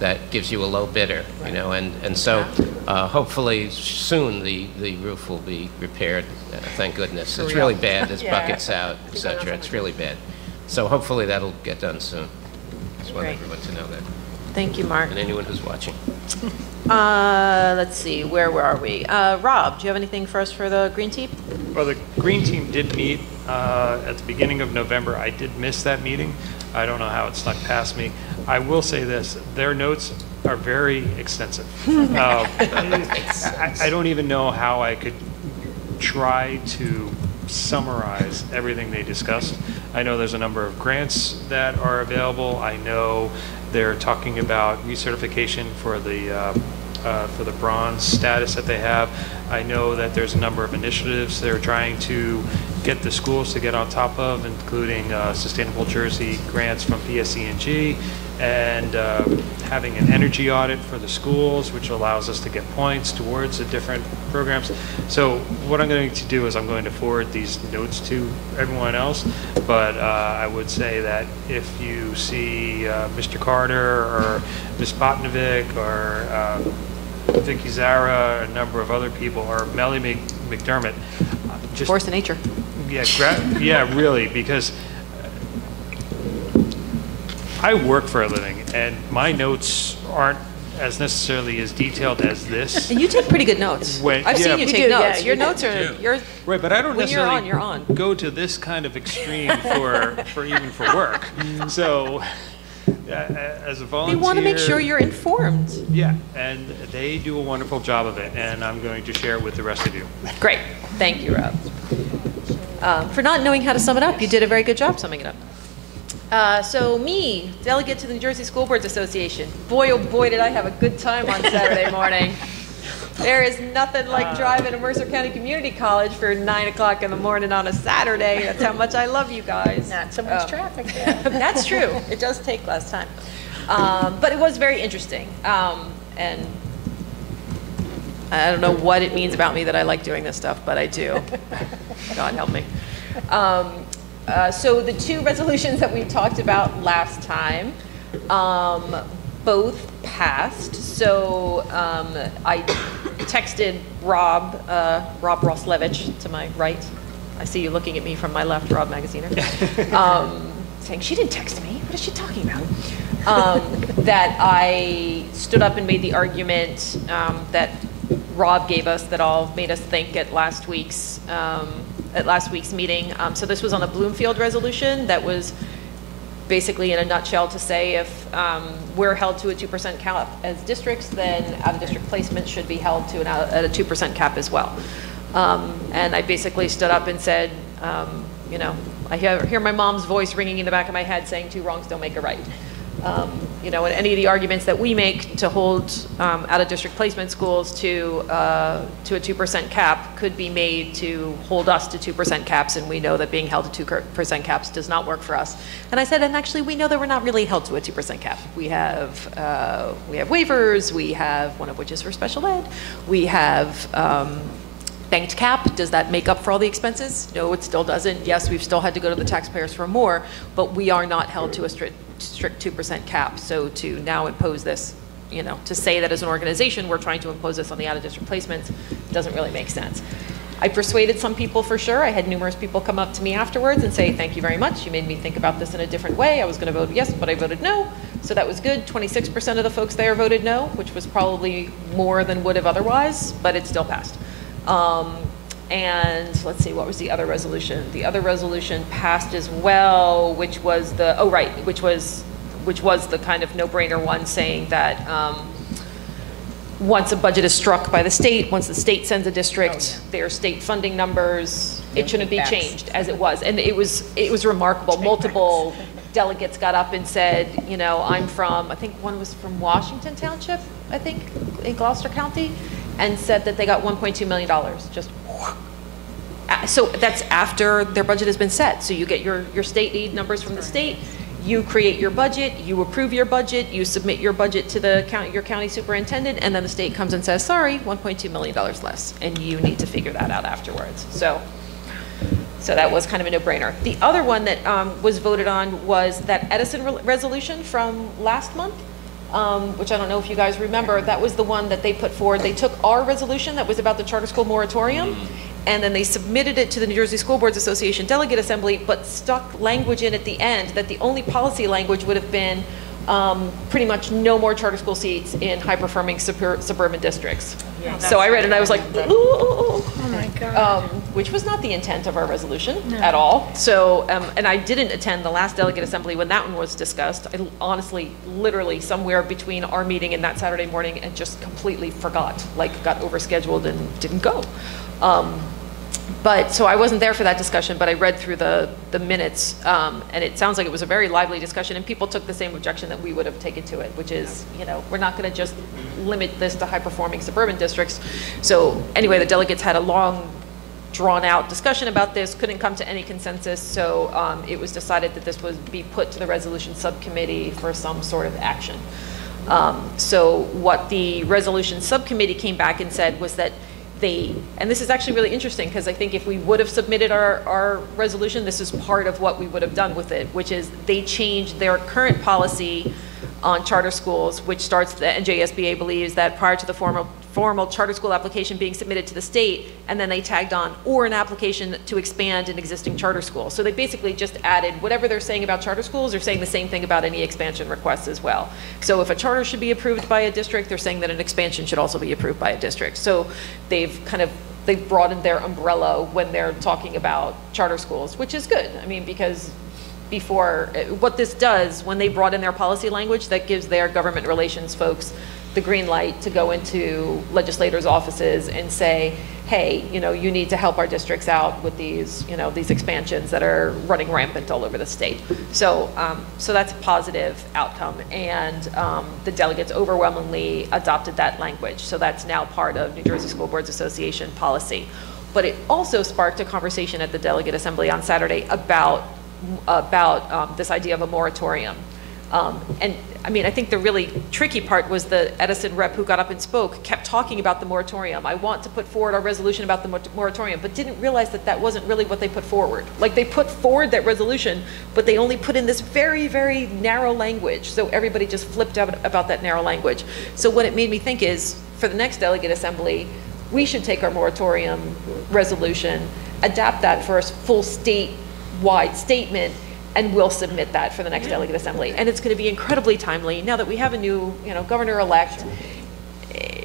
that gives you a low bidder, and so hopefully soon the roof will be repaired. Thank goodness. It's really bad. There's buckets out, etc. It's really bad. So hopefully that'll get done soon. I just want everyone to know that. Thank you, Mark. And anyone who's watching. Let's see, where are we? Rob, do you have anything for us for the Green Team? Well, the Green Team did meet at the beginning of November. I did miss that meeting. I don't know how it snuck past me. I will say this, their notes are very extensive. I don't even know how I could try to summarize everything they discussed. I know there's a number of grants that are available. I know they're talking about recertification for the bronze status that they have. I know that there's a number of initiatives they're trying to get the schools to get on top of, including Sustainable Jersey grants from PSE&G, and having an energy audit for the schools, which allows us to get points towards the different programs. So what I'm going to do is I'm going to forward these notes to everyone else, but I would say that if you see Mr. Carter or Ms. Botnovic or Vicky Zara, a number of other people, or Melly McDermott. Force of nature. Yeah, really, because I work for a living, and my notes aren't as necessarily as detailed as this. And you take pretty good notes. I've seen you take notes. Your notes are, right, but I don't when necessarily you're on. go to this kind of extreme for even for work. So, as a volunteer, They want to make sure you're informed. Yeah, and they do a wonderful job of it, and I'm going to share it with the rest of you. Great. Thank you, Rob. For not knowing how to sum it up, you did a very good job summing it up. So me, delegate to the New Jersey School Boards Association. Boy, oh boy, did I have a good time on Saturday morning. There is nothing like driving to Mercer County Community College for 9 o'clock in the morning on a Saturday. That's how much I love you guys. Not so much traffic there. That's true. It does take less time. But it was very interesting. And I don't know what it means about me that I like doing this stuff, but I do. God help me. So the two resolutions that we talked about last time, both passed. So I texted Rob Roslevich to my right. I see you looking at me from my left, Rob Magaziner, saying, she didn't text me. What is she talking about? That I stood up and made the argument that Rob gave us that all made us think at last week's meeting. So this was on the Bloomfield resolution that was basically in a nutshell to say if we're held to a 2% cap as districts, then out-of-district placement should be held to at a 2% cap as well. And I basically stood up and said, you know, I hear my mom's voice ringing in the back of my head saying 2 wrongs don't make a right. You know, and any of the arguments that we make to hold out-of-district placement schools to a 2% cap could be made to hold us to 2% caps, and we know that being held to 2% caps does not work for us. And I said, and actually, we know that we're not really held to a 2% cap. We have waivers. We have one of which is for special ed. We have banked cap. Does that make up for all the expenses? No, it still doesn't. Yes, we've still had to go to the taxpayers for more, but we are not held to a strict 2% cap. So to now impose this, you know, to say that as an organization we're trying to impose this on the out-of-district placements doesn't really make sense. I persuaded some people for sure. I had numerous people come up to me afterwards and say, thank you very much. You made me think about this in a different way. I was going to vote yes, but I voted no. So that was good. 26% of the folks there voted no, which was probably more than would have otherwise, but it still passed. And let's see, what was the other resolution? The other resolution passed as well, which was the, oh right, which was the kind of no-brainer one saying that once a budget is struck by the state, once the state sends a district their state funding numbers, it shouldn't be changed as it was. And it was remarkable. Multiple delegates got up and said, you know, I'm from, I think one was from Washington Township, I think, in Gloucester County, and said that they got $1.2 million, just so that's after their budget has been set. So you get your state aid numbers from the state, you create your budget, you approve your budget, you submit your budget to your county superintendent, and then the state comes and says, sorry, $1.2 million less, and you need to figure that out afterwards. So that was kind of a no-brainer. The other one that was voted on was that Edison resolution from last month, which I don't know if you guys remember. That was the one that they put forward. They took our resolution that was about the charter school moratorium, and then they submitted it to the New Jersey School Boards Association Delegate Assembly, but stuck language in at the end that the only policy language would have been pretty much no more charter school seats in high-performing suburban districts. Yeah, so I read it and I was like, ooh. Oh my God. Which was not the intent of our resolution at all. So, and I didn't attend the last Delegate Assembly when that one was discussed. I honestly, literally somewhere between our meeting and that Saturday morning and just completely forgot, like got overscheduled and didn't go. But so I wasn't there for that discussion, but I read through the minutes, and it sounds like it was a very lively discussion, and people took the same objection that we would have taken to it, which is, you know, we're not going to just limit this to high-performing suburban districts. So anyway, the delegates had a long, drawn-out discussion about this, couldn't come to any consensus, so it was decided that this would be put to the resolution subcommittee for some sort of action. So what the resolution subcommittee came back and said was that and this is actually really interesting because I think if we would have submitted our resolution, this is part of what we would have done with it, which is they changed their current policy on charter schools, which starts, the NJSBA believes that prior to the formal formal charter school application being submitted to the state, and then they tagged on, or an application to expand an existing charter school. So they basically just added whatever they're saying about charter schools, they're saying the same thing about any expansion requests as well. So if a charter should be approved by a district, they're saying that an expansion should also be approved by a district. So they've broadened their umbrella when they're talking about charter schools, which is good. I mean, because before, what this does, when they brought in their policy language, that gives their government relations folks the green light to go into legislators' offices and say, hey, you know, you need to help our districts out with these, you know, these expansions that are running rampant all over the state. So, so that's a positive outcome, and the delegates overwhelmingly adopted that language. So that's now part of New Jersey School Boards Association policy. But it also sparked a conversation at the Delegate Assembly on Saturday about this idea of a moratorium. And I mean, I think the really tricky part was the Edison rep who got up and spoke, kept talking about the moratorium. I want to put forward a resolution about the moratorium, but didn't realize that that wasn't really what they put forward. Like, they put forward that resolution, but they only put in this very, very narrow language. So everybody just flipped out about that narrow language. So what it made me think is, for the next Delegate Assembly, we should take our moratorium resolution, adapt that for a full state-wide statement, and we'll submit that for the next Delegate Assembly. And it's going to be incredibly timely. Now that we have a new, you know, governor-elect,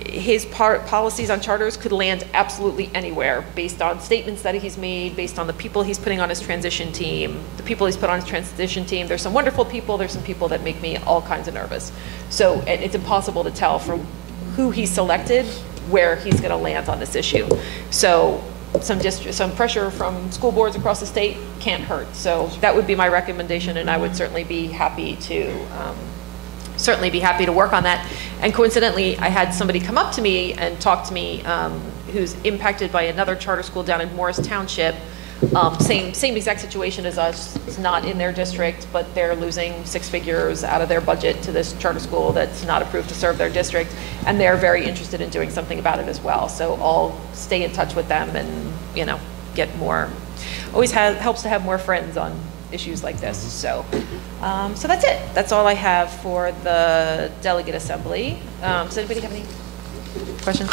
his policies on charters could land absolutely anywhere based on statements that he's made, based on the people he's putting on his transition team. The people he's put on his transition team, there's some wonderful people, there's some people that make me all kinds of nervous. So it's impossible to tell from who he selected where he's going to land on this issue. So some pressure from school boards across the state can't hurt. So that would be my recommendation, and I would certainly be happy to work on that. And coincidentally, I had somebody come up to me and talk to me who's impacted by another charter school down in Morris Township. Same exact situation as us. It's not in their district, but they're losing 6 figures out of their budget to this charter school that's not approved to serve their district, and they're very interested in doing something about it as well. So I'll stay in touch with them and, you know, get more. Always helps to have more friends on issues like this. So, so that's it. That's all I have for the Delegate Assembly. Does anybody have any questions?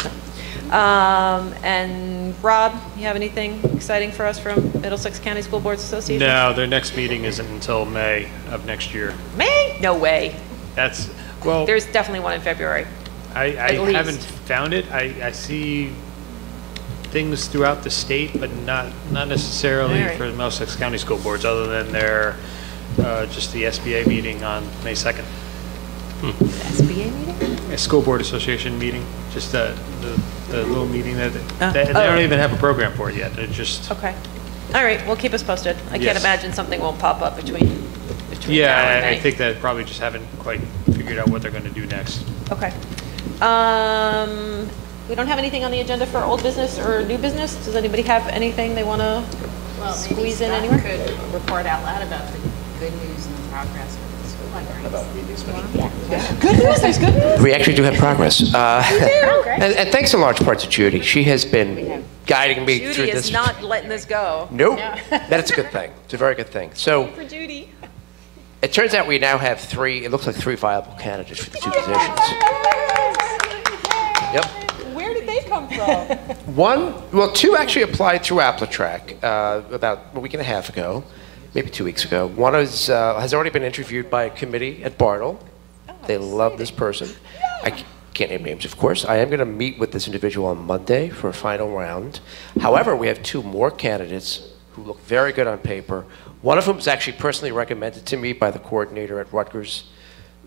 And Rob, you have anything exciting for us from Middlesex County School Boards Association? No, their next meeting isn't until May of next year. May? No way. That's, well, there's definitely one in February. I haven't found it. I see things throughout the state, but not necessarily for the Middlesex County School Boards, other than their just the SBA meeting on May 2nd. The SBA meeting? A School Board Association meeting, just the little meeting that they don't even have a program for it yet. They're just okay. All right, well, keep us posted. I can't imagine something won't pop up between now and May. I think that probably just haven't quite figured out what they're going to do next. Okay. We don't have anything on the agenda for old business or new business. Does anybody have anything they want to squeeze in anywhere? Could report out loud about the good news and the progress with the school libraries. Good news. There's good news. We actually do have progress. We do. And thanks in large part to Judy. She has been guiding me through Judy this. is not letting this go. Nope. That's a good thing. It's a very good thing. So for Judy. It turns out we now have three viable candidates for the 2 positions. Yep. Where did they come from? 2 actually applied through Applitrack about a week and a half ago, maybe 2 weeks ago. One has already been interviewed by a committee at Bartle. They love this person. I can't name names, of course. I am going to meet with this individual on Monday for a final round. However, we have 2 more candidates who look very good on paper. One of whom was actually personally recommended to me by the coordinator at Rutgers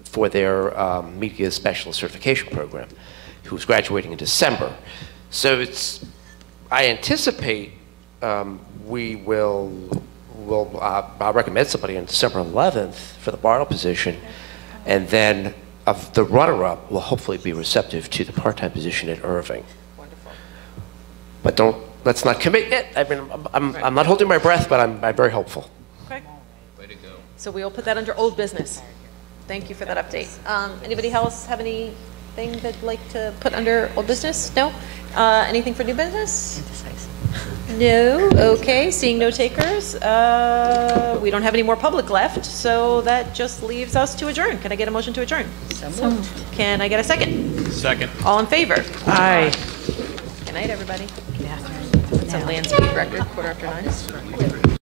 for their media specialist certification program, who's graduating in December. So I anticipate I'll recommend somebody on December 11th for the Bartle position, and then the runner-up will hopefully be receptive to the part-time position at Irving. Wonderful. But let's not commit yet. I mean, I'm not holding my breath, but I'm very hopeful. Okay. Way to go. So we'll put that under old business. Thank you for that update. Anybody else have anything they'd like to put under old business? No? Anything for new business? No? Okay. Seeing no takers. We don't don't have any more public left, so that just leaves us to adjourn. Can I get a motion to adjourn? So moved. Can I get a second? Second. All in favor? Aye. Good night, everybody. It's a land speed record, 9:15.